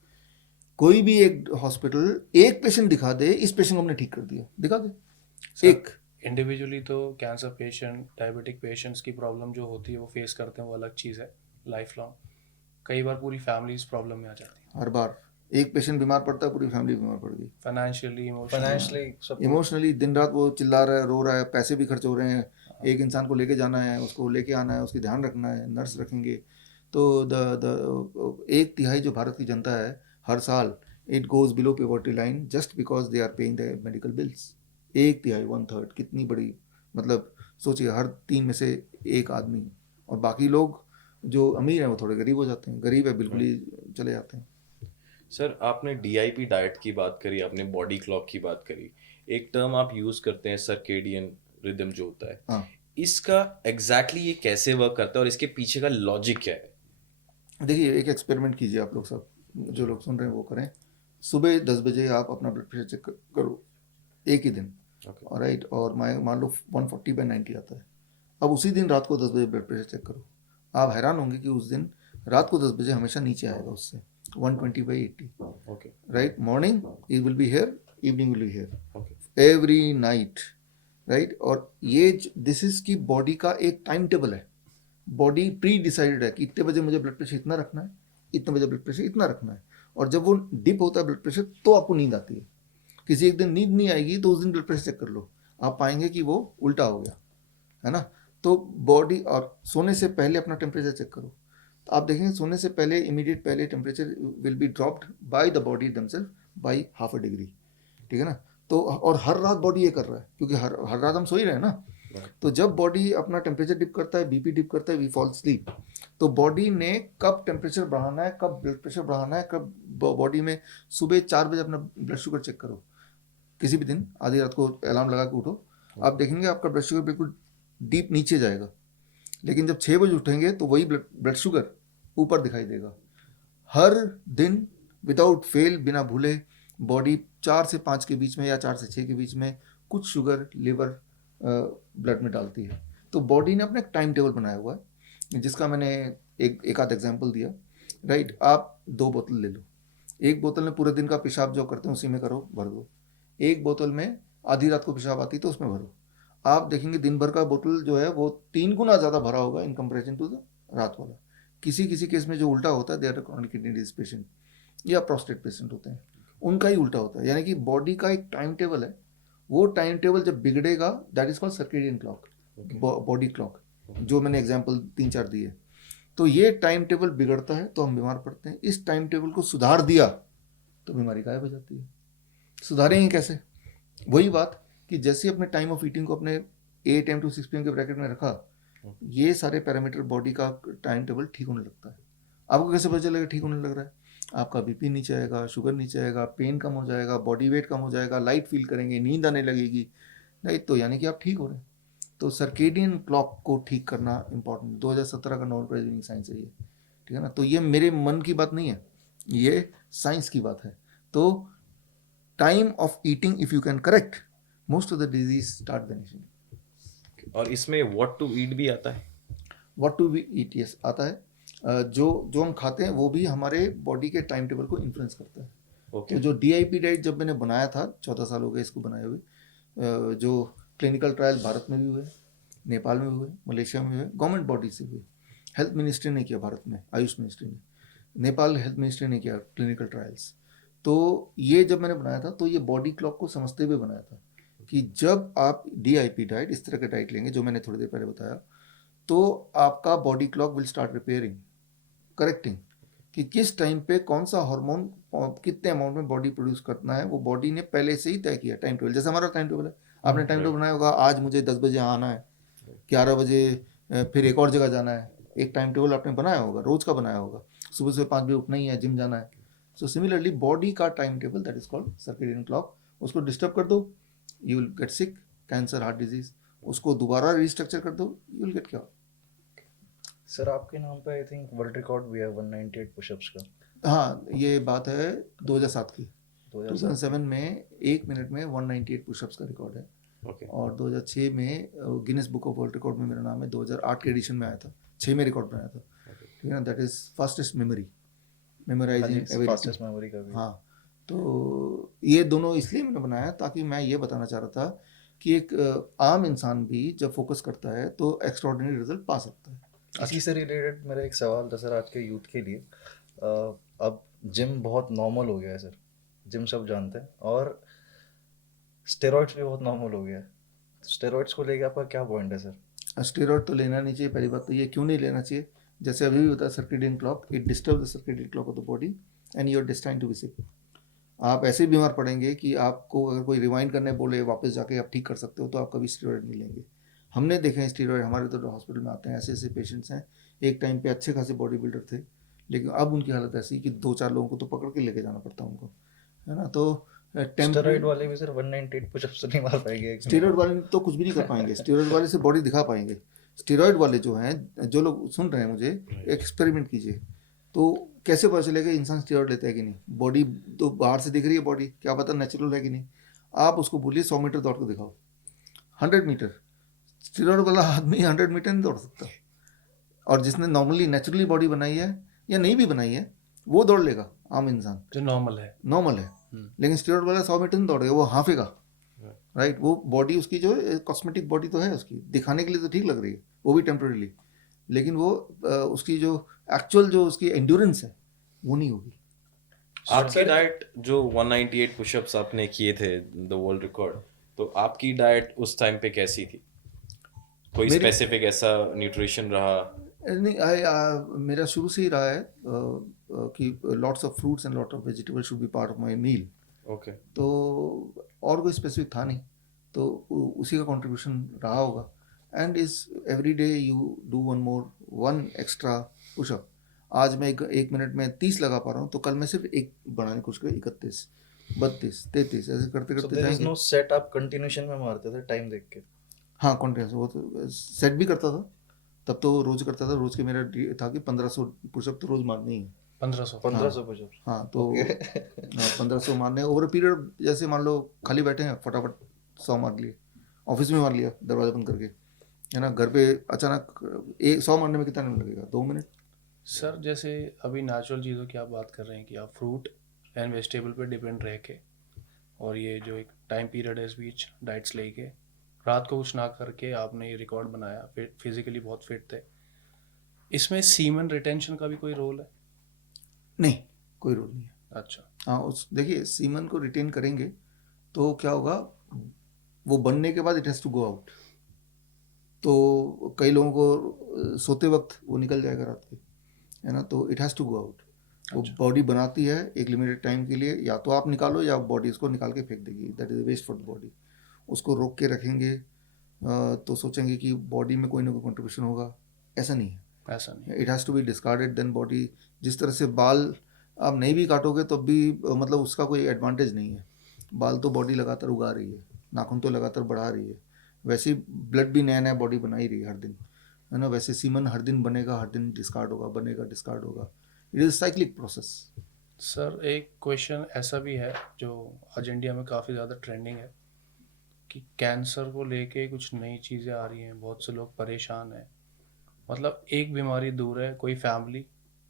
कोई भी एक हॉस्पिटल एक पेशेंट दिखा दे, इस पेशेंट को हमने ठीक कर दिया, दिखा दे एक। इंडिविजुअली तो कैंसर पेशेंट, डायबिटिक पेशेंट्स की प्रॉब्लम जो होती है वो फेस करते हैं, वो अलग चीज़ है, लाइफ लॉन्ग। कई बार पूरी फैमिली इस प्रॉब्लम में आ जाती है। हर बार एक पेशेंट बीमार पड़ता है, पूरी फैमिली बीमार पड़ गई, फाइनेंशियली, फाइनेंशियली सब इमोशनली। दिन रात वो चिल्ला रहा है, रो रहा है, पैसे भी खर्च हो रहे हैं, एक इंसान को लेके जाना है, उसको लेके आना है, उसकी ध्यान रखना है, नर्स रखेंगे। तो द 1/3 जो भारत की जनता है हर साल, it goes below poverty line just because they are paying the medical bills. 1/3, 1/3, कितनी बड़ी, मतलब सोचिए हर 3 में से 1 आदमी, और बाकी लोग जो अमीर हैं वो थोड़े गरीब हो जाते हैं, गरीब है बिल्कुल ही चले जाते हैं। सर आपने डीआईपी डाइट की बात करी, आपने बॉडी क्लॉक की बात करी, एक टर्म आप यूज करते हैं सर्केडियन रिदम जो होता है, हाँ, इसका एग्जैक्टली ये कैसे वर्क करता है और इसके पीछे का लॉजिक क्या है? देखिए एक एक्सपेरिमेंट कीजिए, आप लोग सब जो लोग सुन रहे हैं वो करें। सुबह 10 बजे आप अपना ब्लड प्रेशर चेक करो, एक ही दिन, Okay. राइट। और मान लो 140/90 आता है। अब उसी दिन रात को 10 बजे ब्लड प्रेशर चेक करो, आप हैरान होंगे कि उस दिन रात को 10 बजे हमेशा नीचे आएगा उससे 120/80, Okay. Right. Morning it will be here, evening will be here, Okay. Every night, right. और ये दिस इज की बॉडी का एक टाइम टेबल है, बॉडी प्री डिसाइडेड है कि इतने बजे मुझे ब्लड प्रेशर इतना रखना है, इतने बजे ब्लड प्रेशर इतना रखना है। और जब वो डिप होता है ब्लड प्रेशर तो आपको नींद आती है। किसी एक दिन नींद नहीं आएगी तो उस दिन ब्लड प्रेशर चेक कर लो, आप पाएंगे कि वो उल्टा हो गया, है ना। तो बॉडी, और सोने से पहले अपना टेम्परेचर चेक करो, तो आप देखेंगे सोने से पहले इमीडिएट पहले temperature will be dropped by the body themselves by ½ degree, ठीक है ना। तो और हर रात बॉडी ये कर रहा है, क्योंकि हर रात हम सो ही रहे हैं ना। तो जब बॉडी अपना टेम्परेचर डिप करता है, बीपी डिप करता है, वी फॉल स्लीप, तो बॉडी ने कब टेम्परेचर बढ़ाना है, कब ब्लड प्रेशर बढ़ाना है, कब बॉडी में सुबह 4 बजे अपना ब्लड शुगर चेक करो, किसी भी दिन आधी रात को अलार्म लगा के उठो, आप देखेंगे आपका ब्लड शुगर बिल्कुल डीप नीचे जाएगा। लेकिन जब 6 बजे उठेंगे तो वही ब्लड शुगर ऊपर दिखाई देगा। हर दिन विदाउट फेल, बिना भूले, बॉडी 4 से 5 के बीच में या 4 से 6 के बीच में कुछ शुगर लिवर ब्लड में डालती है। तो बॉडी ने अपना एक टाइम टेबल बनाया हुआ है, जिसका मैंने एक आध एग्जाम्पल दिया, राइट। आप 2 बोतल ले लो, एक बोतल में पूरे दिन का पेशाब जो करते हैं उसी में करो, भर दो। एक बोतल में आधी रात को पेशाब आती तो उसमें भरो। आप देखेंगे दिन भर का बोतल जो है वो 3 गुना ज़्यादा भरा होगा इन कंपेरिजन टू द रात वाला। किसी किसी केस में जो उल्टा होता है, they are chronic kidney disease patient या प्रोस्टेट पेशेंट होते हैं, उनका ही उल्टा होता है। यानी कि बॉडी का एक टाइम टेबल है, वो टाइम टेबल जब बिगड़ेगा, that is called circadian clock, body clock, जो मैंने एग्जाम्पल 3-4 दिए। तो ये टाइम टेबल बिगड़ता है तो हम बीमार पड़ते हैं। इस टाइम टेबल को सुधार दिया तो बीमारी गायब हो जाती है। सुधारेंगे कैसे? वही बात कि जैसे अपने टाइम ऑफ ईटिंग को अपने 8 AM to 6 PM के ब्रैकेट में रखा, ये सारे पैरामीटर बॉडी का टाइम टेबल ठीक होने लगता है। आपको कैसे पता चलेगा ठीक होने लग रहा है? आपका बीपी नीचे आएगा, शुगर नीचे आएगा, पेन कम हो जाएगा, बॉडी वेट कम हो जाएगा, लाइट फील करेंगे, नींद आने लगेगी, नहीं तो यानी कि आप ठीक हो रहे हैं। तो सर्केडियन क्लॉक को ठीक करना इंपॉर्टेंट। 2017 का नोबेल प्राइज विनिंग साइंस है ये, ठीक है ना। तो ये मेरे मन की बात नहीं है, ये साइंस की बात है। तो time of eating if you can correct, most of the disease start vanishing. और इसमें व्हाट टू ईट भी आता है? What to be eat, yes, आता है। जो हम खाते हैं वो भी हमारे बॉडी के टाइम टेबल को इन्फ्लुएंस करता है। ओके। तो जो DIP डाइट जब मैंने बनाया था, 14 साल हो गए इसको बनाए हुए, जो क्लिनिकल ट्रायल भारत में भी हुए, नेपाल में भी हुए, मलेशिया में भी हुए, गवर्नमेंट बॉडी से हुए। हेल्थ मिनिस्ट्री ने किया भारत में, आयुष मिनिस्ट्री ने, नेपाल हेल्थ मिनिस्ट्री ने किया क्लिनिकल ट्रायल्स। तो ये जब मैंने बनाया था तो ये बॉडी क्लॉक को समझते हुए बनाया था कि जब आप DIP डाइट, इस तरह का डाइट लेंगे जो मैंने थोड़ी देर पहले बताया, तो आपका body clock will start repairing, correcting, कि किस टाइम पे कौन सा हार्मोन कितने अमाउंट में बॉडी प्रोड्यूस करना है, वो बॉडी ने पहले से ही तय किया टाइम टेबल। जैसे हमारा टाइम टेबल है, आपने टाइम टेबल बनाया होगा, आज मुझे 10 बजे आना है, 11 बजे फिर एक और जगह जाना है, एक टाइम टेबल आपने बनाया होगा, रोज का बनाया होगा, सुबह से 5 बजे उठना ही है, जिम जाना है। सो सिमिलरली बॉडी का time table that is called circadian clock, उसको डिस्टर्ब कर दो, you will get sick, cancer, heart disease. उसको दोबारा रिस्ट्रक्चर कर दो, you will gate cure. Sir आपके नाम पे आई थिंक वर्ल्ड रिकॉर्ड भी है 198 पुशअप्स का। हाँ, ये बात है 2007 की। 2007 2007 में 1 मिनट में 198 पुशअप्स का रिकॉर्ड है। ओके और 2006 में Guinness book of world record में मेरा नाम है, 2008 के एडिशन में आया था, 6 में रिकॉर्ड बनाया था, ठीक है ना। That is fastest memory, memorizing ability. Fastest memory का भी। हाँ, तो ये दोनों इसलिए मैंने बनाया ताकि मैं ये बताना चाह रहा था कि एक आम इंसान भी जब फोकस करता है तो एक्स्ट्रॉर्डिनरी रिजल्ट पा सकता है। इसी से रिलेटेड मेरा एक सवाल था सर आज के यूथ के लिए। अब जिम बहुत नॉर्मल हो गया है सर, जिम सब जानते हैं, और स्टेरॉइड्स भी बहुत नॉर्मल हो गया है। स्टेरॉइड्स को लेके आपका क्या पॉइंट है सर? स्टेरॉइड तो लेना नहीं चाहिए, पहली बात तो ये क्यों नहीं लेना चाहिए, जैसे अभी भी होता है circadian clock, it disturb the circadian clock of the body and you are destined to be sick. आप ऐसे बीमार पड़ेंगे कि आपको अगर कोई रिवाइंड करने बोले वापस जाके आप ठीक कर सकते हो तो आप कभी स्टेरॉइड नहीं लेंगे। हमने देखे हैं स्टेरॉइड, हमारे तो हॉस्पिटल में आते हैं ऐसे ऐसे पेशेंट्स हैं, एक टाइम पे अच्छे खासे बॉडी बिल्डर थे, लेकिन अब उनकी हालत ऐसी कि 2-4 लोगों को तो पकड़ के लेके जाना पड़ता है उनको, है ना। तो स्टेरॉइड वाले भी सर 198 पुशअप्स तो नहीं मार पाएंगे। स्टेरॉइड वाले तो कुछ भी नहीं कर पाएंगे, स्टेरॉइड वाले से बॉडी दिखा पाएंगे। स्टेरॉइड वाले जो हैं, जो लोग सुन रहे हैं मुझे, एक्सपेरिमेंट कीजिए, तो कैसे पता चलेगा इंसान स्टेरॉइड लेता है कि नहीं। बॉडी तो बाहर से दिख रही है, बॉडी क्या पता नेचुरल है कि नहीं। आप उसको बोलिए 100 मीटर दौड़ के दिखाओ, 100 मीटर, स्टेरॉइड वाला आदमी 100 मीटर नहीं दौड़ सकता। और जिसने नॉर्मली नेचुरली बॉडी बनाई है या नहीं भी बनाई है वो दौड़ लेगा, आम इंसान जो नॉर्मल है। नॉर्मल है। लेकिन स्टेरॉइड वाला 100 मीटर नहीं दौड़ेगा, वो हाफेगा, राइट। वो बॉडी उसकी जो कॉस्मेटिक बॉडी तो है, उसकी दिखाने के लिए तो ठीक लग रही है, वो भी टेम्परेरीली, लेकिन वो उसकी जो एक्चुअल जो उसकी एंड्योरेंस है वो नहीं होगी। आपकी डाइट जो 198 पुशअप्स आपने किए थे, द वर्ल्ड रिकॉर्ड, तो आपकी डाइट उस टाइम पे कैसी थी? कोई मेरी- स्पेसिफिक ऐसा न्यूट्रिशन रहा? नहीं, मेरा शुरू से ही रहा है कि lots of fruits and lot of vegetable should be part of my meal. Okay तो और कोई स्पेसिफिक था नहीं, तो उसी का कंट्रीब्यूशन रहा होगा। And is every day you do one extra pushup. आज मैं 1 मिनट में 30 लगा पा रहा हूँ, तो कल मैं सिर्फ एक बढ़ाने की कोशिश करूँ, 31, 32, 33, ऐसे करते So करते there is जाएंगे। no set आप कंटिन्यूशन में मारते थे टाइम देख के? हाँ, कॉन्टिन्यूस, वो तो सेट भी करता था, तब तो रोज करता था। रोज के मेरा था कि 1500 पुशअप तो रोज मारनी ही है। 1500। 1500 पुशअप्स? हाँ, तो 1500 मारने ओवर अ पीरियड। जैसे मान लो खाली बैठे हैं, फटाफट 100 मार लिए, ऑफिस में मार लिया दरवाजा बंद करके, है ना। घर पे अचानक 100 मारने में कितना टाइम लगेगा? 2 मिनट। सर जैसे अभी नेचुरल चीज़ों की आप बात कर रहे हैं कि आप फ्रूट एंड वेजिटेबल पे डिपेंड रह के, और ये जो एक टाइम पीरियड है इस बीच डाइट्स लेके, रात को कुछ ना करके आपने ये रिकॉर्ड बनाया, फिर फिजिकली बहुत फिट थे। इसमें सीमन रिटेंशन का भी कोई रोल है? नहीं, कोई रोल नहीं है। अच्छा। हाँ, उस देखिए सीमन को रिटेन करेंगे तो क्या होगा, वो बनने के बाद it has to go out. तो कई लोगों को सोते वक्त वो निकल जाएगा रात के, है ना। तो it has to go out. वो बॉडी बनाती है एक लिमिटेड टाइम के लिए, या तो आप निकालो या बॉडी उसको निकाल के फेंक देगी, that is waste for the body. उसको रोक के रखेंगे तो सोचेंगे कि बॉडी में कोई ना कोई कंट्रीब्यूशन होगा, ऐसा नहीं है। ऐसा नहीं। It has to be discarded then body. जिस तरह से बाल आप नहीं भी काटोगे तो भी मतलब उसका कोई एडवांटेज नहीं है। बाल तो बॉडी लगातार उगा रही है, नाखून तो लगातार बढ़ा रही है, वैसे ही ब्लड भी नया नया बॉडी बना ही रही है हर दिन, है ना। वैसे सीमन हर दिन बनेगा, हर दिन डिस्कार्ड होगा, बनेगा, डिस्कार्ड होगा। It is cyclic process. Sir एक क्वेश्चन ऐसा भी है जो आज इंडिया में काफ़ी ज़्यादा ट्रेंडिंग है कि कैंसर को लेके कुछ नई चीज़ें आ रही हैं, बहुत से लोग परेशान हैं। मतलब एक बीमारी दूर है, कोई फैमिली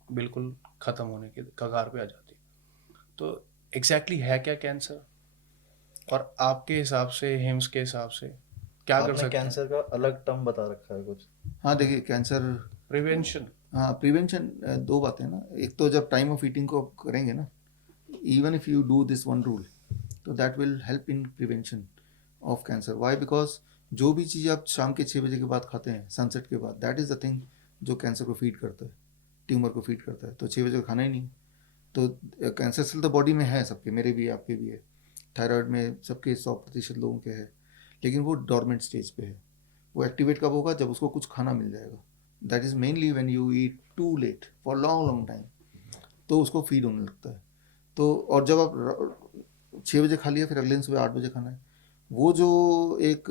बिल्कुल ख़त्म होने के कगार पे आ जाती है। तो एग्जैक्टली है क्या कैंसर, और आपके हिसाब से, हिम्स के हिसाब से क्या कर आपने सकते हैं? कैंसर का अलग टर्म बता रखा है कुछ? हाँ, देखिए कैंसर, प्रिवेंशन। हाँ प्रिवेंशन, दो बातें ना। एक तो जब टाइम ऑफ ईटिंग को आप करेंगे ना, even if you do this one rule, तो that will help in prevention of cancer. Why? Because जो भी चीज़ आप शाम के 6 बजे के बाद खाते हैं, सनसेट के बाद, दैट इज़ द थिंग जो कैंसर को फीड करता है, ट्यूमर को फीड करता है। तो 6 बजे का खाना ही नहीं। तो कैंसर सेल तो बॉडी में है सबके, मेरे भी है, आपके भी है, थायराइड में सबके 100% लोगों के है, लेकिन वो डॉर्मेंट स्टेज पे है। वो एक्टिवेट कब होगा? जब उसको कुछ खाना मिल जाएगा. That is mainly when you eat too late for long long time, तो उसको फीड होने लगता है. तो और जब आप 6 बजे खा लिया फिर अगले दिन सुबह 8 बजे खाना है, वो जो एक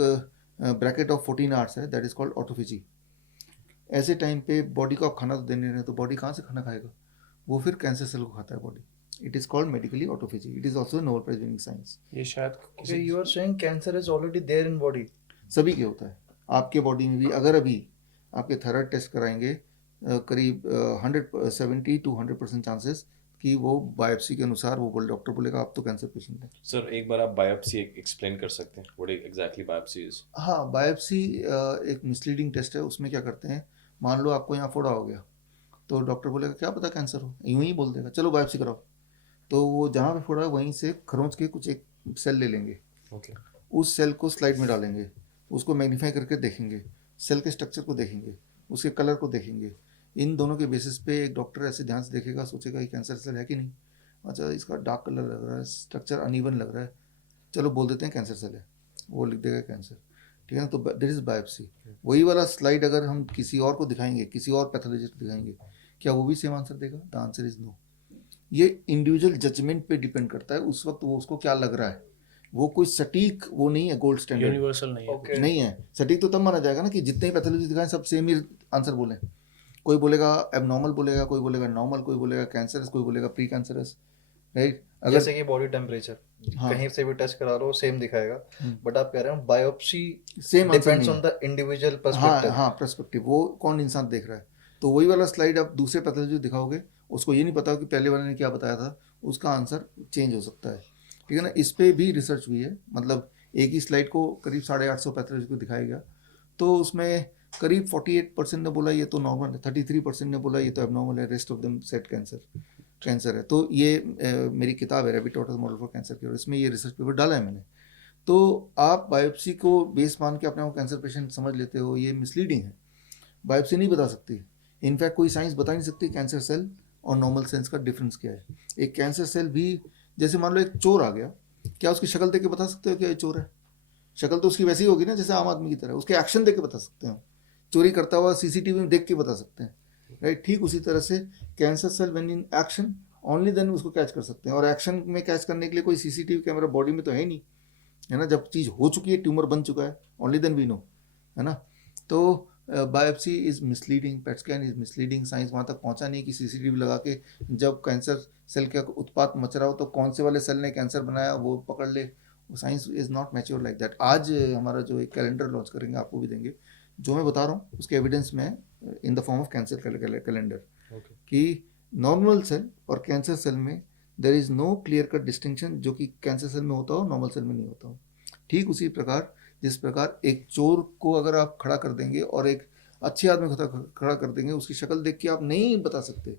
ब्रैकेट ऑफ 14 आवर्स है, दैट इज कॉल्ड ऑटोफेजी. ऐसे टाइम पे बॉडी को आप खाना तो देने रहे, तो बॉडी कहाँ से खाना खाएगा? वो फिर कैंसर सेल को खाता है body. It is called medically autophagy. It is also nobel prize winning science. ये शायद Okay, किसी you are saying cancer is already there in body. सभी के होता है. आपके बॉडी में भी अगर अभी आपके थायराइड टेस्ट कराएंगे, करीब 170 to 100% चांसेस कि वो बायोप्सी के अनुसार वो डॉक्टर बोलेगा आप तो कैंसर पेशेंट है. सर एक बार आप बायोप्सी एक्सप्लेन कर सकते हैं व्हाट एग्जैक्टली बायोप्सी इज? हाँ, बायोप्सी एक मिसलीडिंग टेस्ट है. उसमें क्या करते हैं, मान लो आपको यहाँ फोड़ा हो गया, तो डॉक्टर बोलेगा क्या पता कैंसर हो, यूं ही बोल देगा चलो बायोप्सी कराओ. तो वो जहाँ पे फोड़ा है वहीं से खरोंच के कुछ एक सेल ले लेंगे, ओके. उस सेल को स्लाइड में डालेंगे, उसको मैग्नीफाई करके देखेंगे, सेल के स्ट्रक्चर को देखेंगे, उसके कलर को देखेंगे. इन दोनों के बेसिस पे एक डॉक्टर ऐसे ध्यान से देखेगा, सोचेगा कि कैंसर सेल है कि नहीं. अच्छा इसका डार्क कलर लग रहा है, स्ट्रक्चर अनइवन लग रहा है, चलो बोल देते हैं कैंसर सेल है, वो लिख देगा कैंसर. ठीक है ना. तो दिस इज बायोप्सी. वही वाला स्लाइड अगर हम किसी और को दिखाएंगे, किसी और पैथोलॉजिस्ट को दिखाएंगे, क्या वो भी सेम आंसर देगा? The answer is no. ये इंडिविजुअल जजमेंट पे डिपेंड करता है उस वक्त वो उसको क्या लग रहा है. वो कोई सटीक वो नहीं है, गोल्ड स्टैंडर्ड यूनिवर्सल नहीं है. Okay. नहीं है. सटीक तो तब माना जाएगा ना कि जितने ही पैथोलॉजी दिखाएं सब सेम ही आंसर बोलें. कोई बोलेगा एबनॉर्मल बोलेगा, कोई बोलेगा नॉर्मल, कोई बोलेगा कैंसरस, कोई बोलेगा प्री कैंसरस. राइट. अगर जैसे कि बॉडी टेम्परेचर हाँ. कहीं से भी टेस्ट करा लो सेम दिखाएगा, बट आप कह रहे हो बायोप्सी सेम आंसर डिपेंड्स नहीं ऑन है. द इंडिविजुअल हाँ पर्सपेक्टिव. हाँ, पर्सपेक्टिव वो कौन इंसान देख रहा है. तो वही वाला स्लाइड आप दूसरे पैथोलॉजी दिखाओगे, उसको ये नहीं पता कि पहले वाले ने क्या बताया था, उसका आंसर चेंज हो सकता है. ठीक है ना. इस पे भी रिसर्च हुई है. मतलब एक ही स्लाइड को करीब 850 पैथोलॉजी को दिखाया गया, तो उसमें करीब 48% ने बोला ये तो नॉर्मल है, 33% ने बोला ये तो एबनॉर्मल है, rest of them set cancer है. तो ये मेरी किताब है rabbit tortoise model for cancer cure, इसमें ये रिसर्च पेपर डाला है मैंने. तो आप बायोप्सी को बेस मान के अपने को कैंसर पेशेंट समझ लेते हो, ये मिसलीडिंग है. बायोप्सी नहीं बता सकती. इनफैक्ट कोई साइंस बता नहीं सकती कैंसर सेल और नॉर्मल सेल्स का डिफरेंस क्या है. एक कैंसर सेल भी, जैसे मान लो एक चोर आ गया, क्या उसकी शक्ल देख के बता सकते हो क्या ये चोर है? शक्ल तो उसकी वैसी होगी ना जैसे आम आदमी की तरह. उसके एक्शन देख के बता सकते हो. चोरी करता हुआ सीसीटीवी में देख के बता सकते हैं. राइट. ठीक उसी तरह से cancer cell when in action only then उसको कैच कर सकते हैं. और एक्शन में कैच करने के लिए कोई सीसीटीवी कैमरा बॉडी में तो है नहीं, है ना. जब चीज़ हो चुकी है, ट्यूमर बन चुका है, ओनली देन वी नो, है ना. तो biopsy is misleading, PET scan is misleading. Science वहाँ तक पहुँचा नहीं कि सीसीटीवी लगा के जब कैंसर सेल का उत्पात मच रहा हो तो कौन से वाले सेल ने कैंसर बनाया वो पकड़ ले. Science is not mature like that. आज हमारा जो एक कैलेंडर लॉन्च करेंगे, आपको भी देंगे, जो मैं बता रहा हूँ उसके एविडेंस में in the form of cancer calendar, okay. कि नॉर्मल सेल और कैंसर सेल में there is no clear cut distinction. जो कि कैंसर सेल में होता हो नॉर्मल सेल में नहीं होता हो. ठीक उसी प्रकार जिस प्रकार एक चोर को अगर आप खड़ा कर देंगे और एक अच्छे आदमी को खड़ा कर देंगे, उसकी शक्ल देख के आप नहीं बता सकते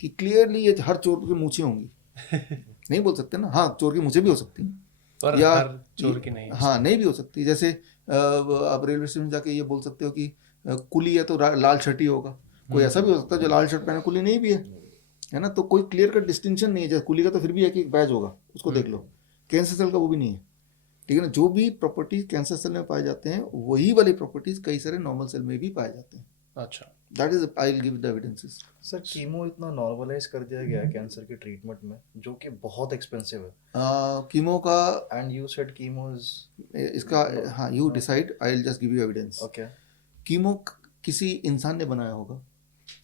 कि क्लियरली ये हर चोर की मूछें होंगी. नहीं बोल सकते ना. हाँ, चोर की मूछें भी हो सकती हैं, पर या हर चोर की नहीं. हाँ नहीं भी हो सकती. जैसे आप रेलवे स्टेशन जाके ये बोल सकते हो कि कुली है तो लाल शर्ट ही होगा. कोई ऐसा भी हो सकता है जो लाल शर्ट पहने कुली नहीं भी है ना. तो कोई क्लियर कट डिस्टिंक्शन नहीं है. जैसे कुली का तो फिर भी है कि एक बैज होगा, उसको देख लो. कैंसर सेल का वो भी नहीं है. ठीक है ना. जो भी प्रॉपर्टीज कैंसर सेल में पाए जाते हैं वही वाली प्रॉपर्टीज कई सारे नॉर्मल सेल में भी पाए जाते हैं. अच्छा. That is I will give the evidences. Sir chemo इतना नॉर्मलाइज कर दिया गया है कैंसर के ट्रीटमेंट में, जो कि बहुत एक्सपेंसिव है. कीमो का and you said chemo is इसका हाँ you decide, I will just give you evidence. Okay. Chemo किसी इंसान ने बनाया होगा,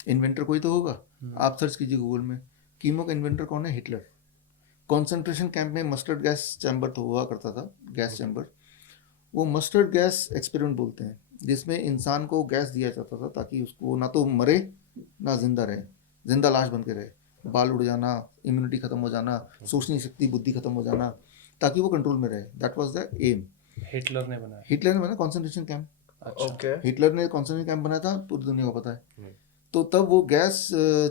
इन्वेंटर कोई तो होगा. आप सर्च कीजिए गूगल में, कीमो का इन्वेंटर कौन है? हिटलर. कॉन्सेंट्रेशन कैंप में मस्टर्ड गैस चैम्बर तो हुआ करता था, गैस चैम्बर. वो मस्टर्ड गैस एक्सपेरिमेंट बोलते हैं, जिसमें इंसान को गैस दिया जाता था ताकि उसको ना तो मरे ना जिंदा रहे, जिंदा लाश बन के रहे. बाल उड़ जाना, इम्यूनिटी खत्म हो जाना, सोचने शक्ति बुद्धि खत्म हो जाना, ताकि वो कंट्रोल में रहे. That was the aim. Hitler ने बनाया. हिटलर ने बनाया कॉन्सेंट्रेशन कैंप. अच्छा. ओके. हिटलर ने कॉन्सेंट्रेशन कैंप बनाया था, पूरी दुनिया को पता है. तो तब वो गैस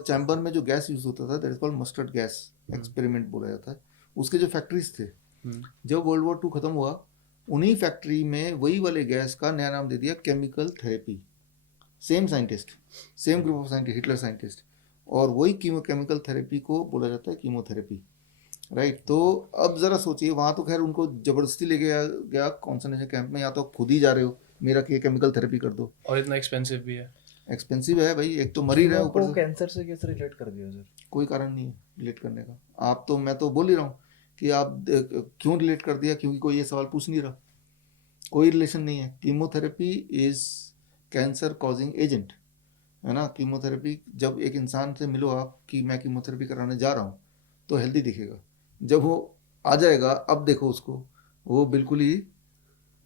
चैम्बर में जो गैस यूज होता था that is called mustard gas experiment बोला जाता है. उसके जो फैक्ट्रीज थे, जब वर्ल्ड वॉर 2 खत्म हुआ, उन्हीं फैक्ट्री में वही वाले गैस का नया नाम दे दिया chemical therapy. Same scientist, same group of scientist, Hitler scientist, और वही केमिकल थेरेपी को बोला जाता है कीमोथेरेपी. राइट. तो अब ज़रा सोचिए, वहाँ तो खैर उनको ज़बरदस्ती ले गया गया कॉन्सेंट्रेशन कैंप में, या तो खुद ही जा रहे हो मेरा ये केमिकल थेरेपी कर दो। और इतना एक्सपेंसिव भी है। एक्सपेंसिव है भाई, एक तो मर ही रहे हैं कीमो ऊपर को से। कैंसर से कैसे रिलेट कर दिया सर? कोई कारण नहीं है रिलेट करने का। आप तो, मैं तो बोल ही रहा हूँ कि आप क्यों रिलेट कर दिया, क्योंकि कोई ये सवाल पूछ नहीं रहा। कोई रिलेशन नहीं है। Chemotherapy is cancer causing agent, है ना। कीमोथेरेपी, जब एक इंसान से मिलो आप कि मैं कीमोथेरेपी कराने जा रहा हूँ, तो हेल्दी दिखेगा। जब वो आ जाएगा, अब देखो उसको, वो बिल्कुल ही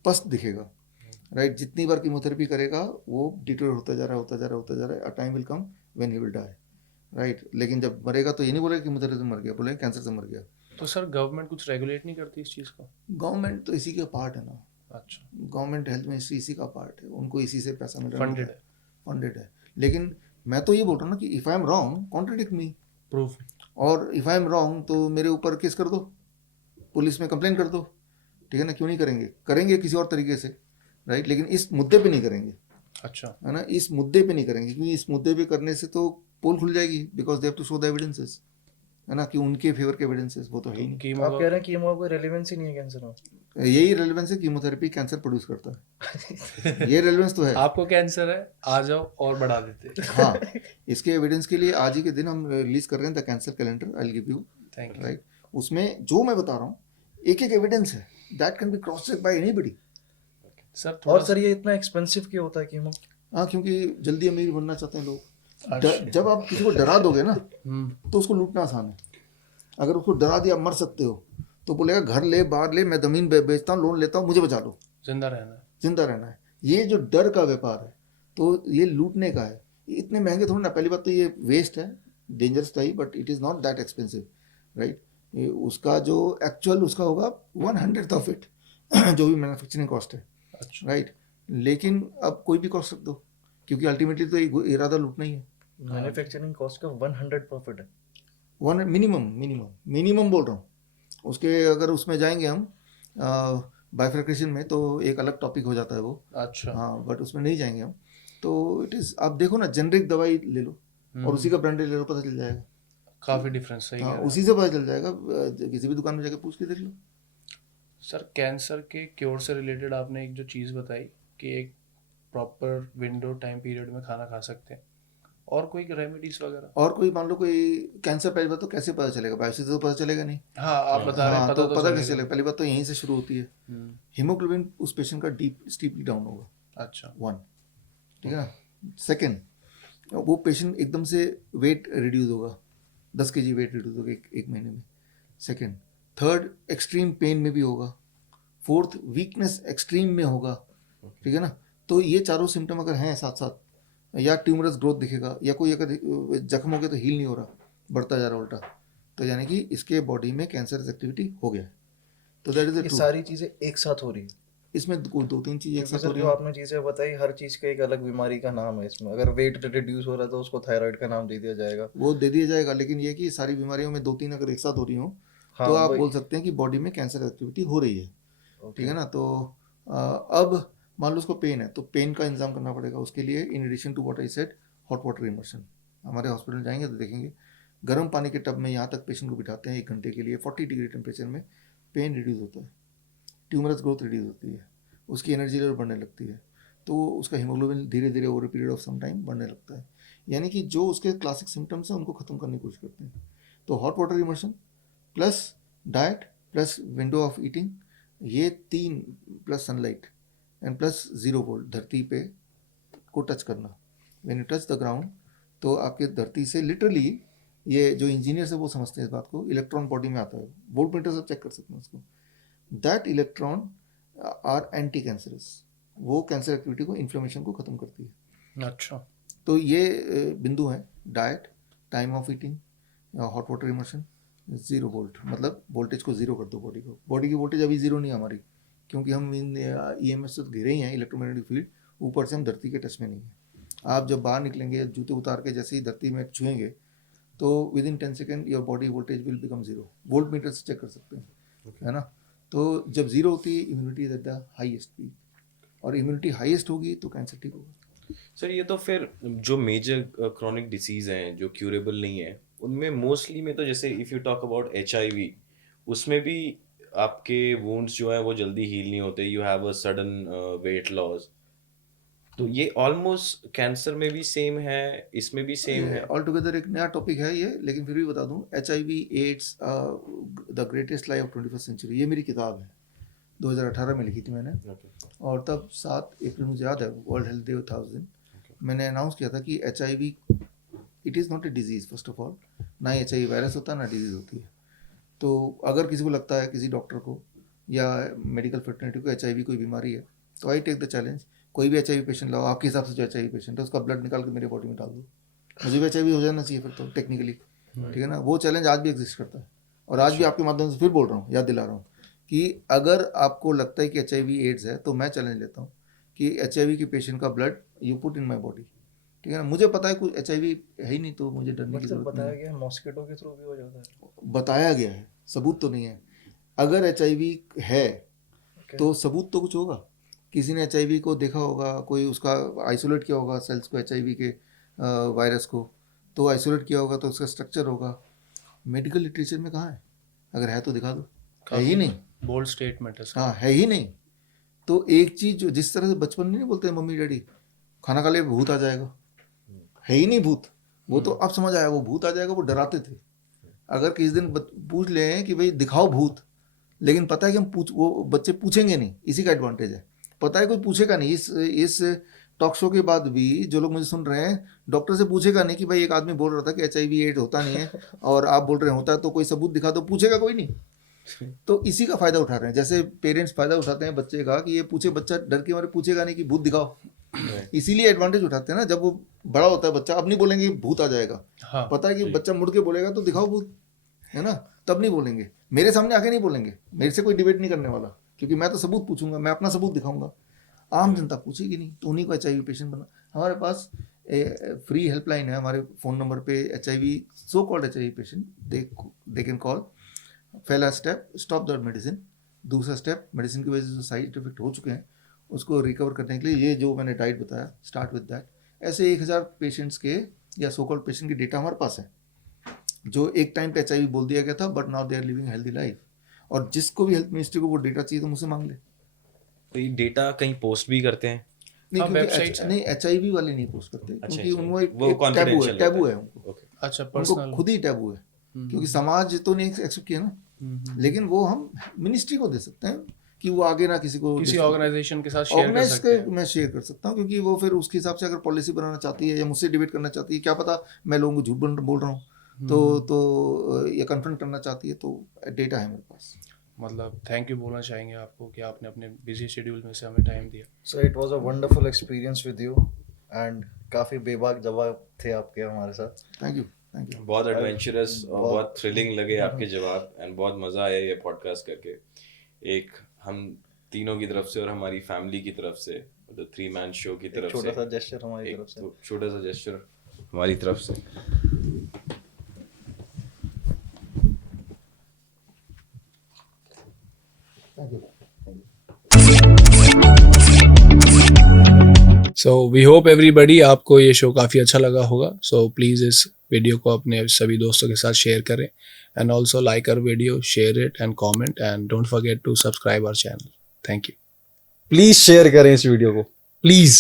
पस्त दिखेगा, राइट। जितनी बार कीमोथेरेपी करेगा वो डिटेरियोरेट होता जा रहा है, होता जा रहा है, होता जा रहा है। A time will come when he will die, right. लेकिन जब मरेगा तो ये नहीं बोलेगा कीमोथेरेपी से मर गया, बोलेगा कैंसर से मर गया। तो सर गवर्नमेंट कुछ रेगुलेट नहीं करती इस चीज़ को? गवर्नमेंट तो इसी का पार्ट है ना। अच्छा, गवर्नमेंट हेल्थ मिनिस्ट्री इसी का पार्ट है, उनको इसी से पैसा मिल रहा फंडेड है, फंडेड है। लेकिन मैं तो ये बोल रहा हूँ ना कि if I am wrong contradict me, proof. और इफ़ आई एम रॉन्ग तो मेरे ऊपर केस कर दो, पुलिस में कंप्लेन कर दो, ठीक है ना। क्यों नहीं करेंगे, करेंगे किसी और तरीके से, राइट। लेकिन इस मुद्दे पे नहीं करेंगे, अच्छा, है ना। इस मुद्दे पे नहीं करेंगे, क्योंकि इस मुद्दे पे करने से तो पोल खुल जाएगी, because they have to show the evidences, है ना, कि उनके फेवर के एविडेंसेस, वो तो है ही नहीं। कीमो आप कह रहे हैं कीमो कोई रेलेवेंस ही नहीं है कैंसर में? यही रेलेवेंस है, कीमोथेरेपी कैंसर प्रोड्यूस करता है, ये रेलेवेंस तो है। आपको कैंसर है, आ जाओ और बढ़ा देते। हाँ, इसके एविडेंस के लिए आज ही के दिन हम रिलीज कर रहे हैं the cancer calendar, I will give you, thank you. Right. उसमें जो मैं बता रहा हूँ एक एक एविडेंस है, that can be cross check by anybody. Sir थोड़ा और सर ये इतना एक्सपेंसिव क्यों होता है कीमो? हाँ, क्योंकि जल्दी अमीर बनना चाहते हैं लोग। अच्छा। जब आप किसी को डरा दोगे ना, हम्म, तो उसको लूटना आसान है। अगर उसको डरा दिया मर सकते हो, तो बोलेगा घर ले, बाहर ले, मैं जमीन बेचता हूँ, लोन लेता हूँ, मुझे बचा लो, जिंदा रहना है। जिंदा रहना है। ये जो डर का व्यापार है, तो ये लूटने का है। ये इतने महंगे थोड़ी ना, पहली बात तो ये वेस्ट है, डेंजरस था ही, but it is not that expensive, right. उसका जो एक्चुअल उसका होगा 1/100 ऑफ इट जो भी मैन्युफैक्चरिंग कॉस्ट है, अच्छा, राइट। लेकिन अब कोई भी कॉस्ट रख दो, क्योंकि अल्टीमेटली तो इरादा लूटना ही है। मैन्युफैक्चरिंग कॉस्ट का 100 प्रॉफिट है। वन मिनिमम बोल रहा हूँ। उसके अगर उसमें जाएंगे हम बाइफरकेशन में, तो एक अलग टॉपिक हो जाता है वो। अच्छा। हाँ, बट उसमें नहीं जाएंगे हम। तो इट इज़, आप देखो ना, जेनरिक दवाई ले लो और उसी का ब्रांडेड ले लो, पता चल जाएगा। काफ़ी डिफरेंस, सही कह हाँ, रहे हैं उसी से पता चल जाएगा। किसी भी दुकान में जाके पूछ के देख लो। आप। सर कैंसर के क्योर से रिलेटेड आपने एक जो चीज़ बताई कि एक प्रॉपर विंडो टाइम पीरियड में खाना खा सकते हैं, और कोई रेमेडीज वगैरह? और कोई, मान लो कोई कैंसर, पहली बात तो कैसे पता चलेगा, बायोप्सी से तो पता चलेगा नहीं। हाँ, आप बता रहे हैं, हाँ, पता तो तो पता कैसे चलेगा। चलेगा, पहली बात तो यहीं से शुरू होती है। हम्म, हीमोग्लोबिन उस पेशेंट का स्टीपली डाउन होगा, अच्छा, 1, ठीक है ना। सेकेंड, वो पेशेंट एकदम से वेट रिड्यूस होगा, 10 kg वेट रिड्यूस होगा एक महीने में। सेकेंड, थर्ड, एक्सट्रीम पेन में भी होगा। फोर्थ, वीकनेस एक्सट्रीम में होगा, ठीक है ना। तो ये चारों सिम्टम अगर हैं साथ साथ, या ट्यूमरस ग्रोथ दिखेगा, या कोई अगर जख्म हो गया तो हील नहीं हो रहा, बढ़ता जा रहा उल्टा, तो यानी कि इसके बॉडी में कैंसर एक्टिविटी हो गया है। तो दैट इज ये द ट्रू। सारी चीजें एक साथ हो रही है? इसमें दो तीन चीज़ एक क्योंकि साथ हो सर रही जो हैं। आपने चीजें बताई, हर चीज का एक अलग बीमारी का नाम है इसमें। अगर वेट रिड्यूस हो रहा है तो उसको थायराइड का नाम दे दिया जाएगा। वो दे दिया जाएगा, लेकिन ये कि सारी बीमारियों में 2-3 अगर एक साथ हो रही हो, हाँ, तो आप वही। बोल सकते हैं कि बॉडी में कैंसर एक्टिविटी हो रही है, ओके। ठीक है ना। तो अब मान लो उसको पेन है, तो पेन का इंतजाम करना पड़ेगा। उसके लिए in addition to what I said, hot water immersion. हमारे हॉस्पिटल जाएंगे तो देखेंगे, गर्म पानी के टब में यहाँ तक पेशेंट को बिठाते हैं 1 घंटे के लिए, 40 डिग्री टेम्परेचर में। पेन रिड्यूस होता है, ट्यूमरस ग्रोथ रिड्यूस होती है, उसकी एनर्जी लेवल बढ़ने लगती है, तो उसका हीमोग्लोबिन धीरे धीरे over period of some time बढ़ने लगता है। यानी कि जो उसके क्लासिक सिम्टम्स हैं उनको ख़त्म करने की कोशिश करते हैं। तो hot water immersion plus diet plus window of eating, ये 3 plus sunlight and plus 0 volt, धरती पे को टच करना। When you touch the ground, तो आपके धरती से लिटरली, ये जो इंजीनियर्स है वो समझते हैं इस बात को, इलेक्ट्रॉन बॉडी में आता है, वोल्ट मीटर से चेक कर सकते हैं उसको। That electron are anti cancerous, वो कैंसर एक्टिविटी को, इन्फ्लेमेशन को ख़त्म करती है। अच्छा, तो ये बिंदु हैं, diet, time of eating, hot water immersion, 0 volt, मतलब वोल्टेज को 0 कर दो बॉडी को। बॉडी की वोल्टेज अभी 0 नहीं है हमारी, क्योंकि हम इन EMF से घिरे ही हैं, इलेक्ट्रोमैग्नेटिक फील्ड, ऊपर से हम धरती के टच में नहीं है। आप जब बाहर निकलेंगे, जूते उतार के जैसे ही धरती में छुएंगे, तो with in 10 second your body voltage will become 0, volt meter से चेक कर सकते हैं, है ना। तो जब 0 होती है, immunity is at the highest peak, और इम्यूनिटी हाईएस्ट होगी तो कैंसर ठीक होगा। सर ये तो फिर जो मेजर क्रॉनिक डिसीज हैं जो क्यूरेबल नहीं है, उनमें मोस्टली में तो जैसे if you talk about HIV, उसमें भी आपके वुंड्स जो हैं वो जल्दी हील नहीं होते, you have a sudden weight loss, तो ये ऑलमोस्ट कैंसर में भी सेम है, इसमें भी सेम है। ऑल टुगेदर एक नया टॉपिक है ये, लेकिन फिर भी बता दूं, HIV AIDS the greatest lie of 21st century, ये मेरी किताब है, 2018 में लिखी थी मैंने। और तब 7 अप्रैल मुझे याद है, वर्ल्ड हेल्थ डे था उस दिन, मैंने अनाउंस किया था कि HIV it is not a disease first of all, ना ही HIV वायरस होता है ना डिजीज़ होती है। तो अगर किसी को लगता है, किसी डॉक्टर को या मेडिकल फ्रेटर्निटी को HIV कोई बीमारी है, तो आई टेक द चैलेंज, कोई भी HIV पेशेंट लाओ, आपके हिसाब से जो HIV पेशेंट है उसका ब्लड निकाल के मेरे बॉडी में डाल दो, मुझे भी HIV हो जाना चाहिए फिर तो टेक्निकली, ठीक है ना। वो चैलेंज आज भी एग्जिस्ट करता है, और आज भी आपके माध्यम से फिर बोल रहा हूँ, याद दिला रहा हूँ कि अगर आपको लगता है कि HIV एड्स है, तो मैं चैलेंज लेता हूँ कि HIV की पेशेंट का blood you put in my body, ठीक है ना। मुझे पता है कुछ HIV है ही नहीं, तो मुझे डरने की जरूरत बताया नहीं है। गया मॉस्किटो के थ्रू भी हो जाता है। बताया गया है, सबूत तो नहीं है। अगर HIV है तो सबूत तो कुछ होगा, किसी ने HIV को देखा होगा, कोई उसका आइसोलेट किया होगा सेल्स को, HIV के वायरस को, तो आइसोलेट किया होगा तो उसका स्ट्रक्चर होगा। मेडिकल लिटरेचर में कहाँ है? अगर है तो दिखा दो, है ही नहीं। बोल्ड स्टेटमेंट है इसका। हाँ, है ही नहीं। तो एक चीज़ जो जिस तरह से बचपन में नहीं बोलते हैं मम्मी डैडी, खाना खा ले भूत आ जाएगा, है ही नहीं भूत, वो तो अब समझ आया वो भूत आ जाएगा, वो डराते थे। अगर किसी दिन पूछ लें कि भाई दिखाओ भूत, लेकिन पता है कि हम वो बच्चे पूछेंगे नहीं, इसी का एडवांटेज है, पता है कोई पूछेगा नहीं। इस टॉक शो के बाद भी जो लोग मुझे सुन रहे हैं, डॉक्टर से पूछेगा नहीं कि भाई एक आदमी बोल रहा था कि HIV एड्स होता नहीं है और आप बोल रहे हैं होता है, तो कोई सबूत दिखा दो, पूछेगा कोई नहीं। तो इसी का फायदा उठा रहे हैं, जैसे पेरेंट्स फायदा उठाते हैं बच्चे का कि ये पूछे, बच्चा डर के मारे पूछेगा नहीं कि भूत दिखाओ, इसीलिए एडवांटेज उठाते हैं ना। जब वो बड़ा होता है बच्चा, अब नहीं बोलेंगे भूत आ जाएगा, हाँ, पता है कि बच्चा मुड़ के बोलेगा तो दिखाओ भूत, है ना, तब नहीं बोलेंगे, मेरे सामने आके नहीं बोलेंगे, मेरे से कोई डिबेट नहीं करने वाला, क्योंकि मैं तो सबूत पूछूंगा, मैं अपना सबूत दिखाऊंगा, आम जनता पूछेगी नहीं। तो उन्हीं को HIV पेशेंट बना। हमारे पास फ्री हेल्पलाइन है, हमारे फ़ोन नंबर पे HIV so called HIV patient they can call. पहला स्टेप, स्टॉप द मेडिसिन। दूसरा स्टेप, मेडिसिन की वजह से जो साइड इफेक्ट हो चुके हैं उसको रिकवर करने के लिए ये जो मैंने डाइट बताया, स्टार्ट विद दैट। ऐसे 1000 पेशेंट्स के या सो कॉल्ड पेशेंट की डेटा हमारे पास है, जो एक टाइम पे HIV बोल दिया गया था, but now they are living healthy life. और जिसको भी हेल्थ मिनिस्ट्री को वो डेटा चाहिए तो मुझसे मांग ले। तो ये डेटा कहीं पोस्ट भी करते हैं? नहीं, हाँ, क्योंकि websites हैं। नहीं, HIV वाले नहीं पोस्ट करते, अच्छा, क्योंकि अच्छा, उनको वो एक टैबू confidential है, टैबू रहता है उनको, ओके। अच्छा, उनको पर्सनल। खुद ही टैबू है, क्योंकि समाज तो नहीं एक्सेप्ट किया ना। लेकिन वो हम मिनिस्ट्री को दे सकते हैं कि वो आगे ना किसी को, किसी ऑर्गेनाइजेशन के साथ शेयर कर ऑर्गेनाइज सकते हैं। मैं शेयर कर सकता हूँ, क्योंकि वो फिर उसके हिसाब से अगर पॉलिसी बनाना चाहती है या मुझसे डिबेट करना चाहती है, क्या पता मैं लोगों को झूठ बोल रहा हूँ, तो ये कन्फ्रंट करना चाहती है, तो डेटा है मेरे पास। मतलब थैंक यू बोलना चाहेंगे आपको कि आपने अपने बिजी शेड्यूल में से हमें टाइम दिया। So it was a wonderful experience with you and काफ़ी बेबाक जवाब थे आपके हमारे साथ। Thank you, thank you. बहुत एडवेंचरस और बहुत- बहुत थ्रिलिंग लगे आपके जवाब, एंड बहुत मज़ा आया ये पॉडकास्ट करके। एक हम तीनों की तरफ से और हमारी फैमिली की तरफ से, द 3 मैन शो की तरफ छोटा से सा जेस्चर हमारी एक तरफ से। तो छोटा सा जेस्चर हमारी तरफ से। सो वी होप एवरीबडी आपको ये शो काफ़ी अच्छा लगा होगा। सो प्लीज़ इस वीडियो को अपने सभी दोस्तों के साथ शेयर करें, and also like our video, share it and comment, and don't forget to subscribe our channel. Thank you. Please share करें इस वीडियो को। प्लीज़।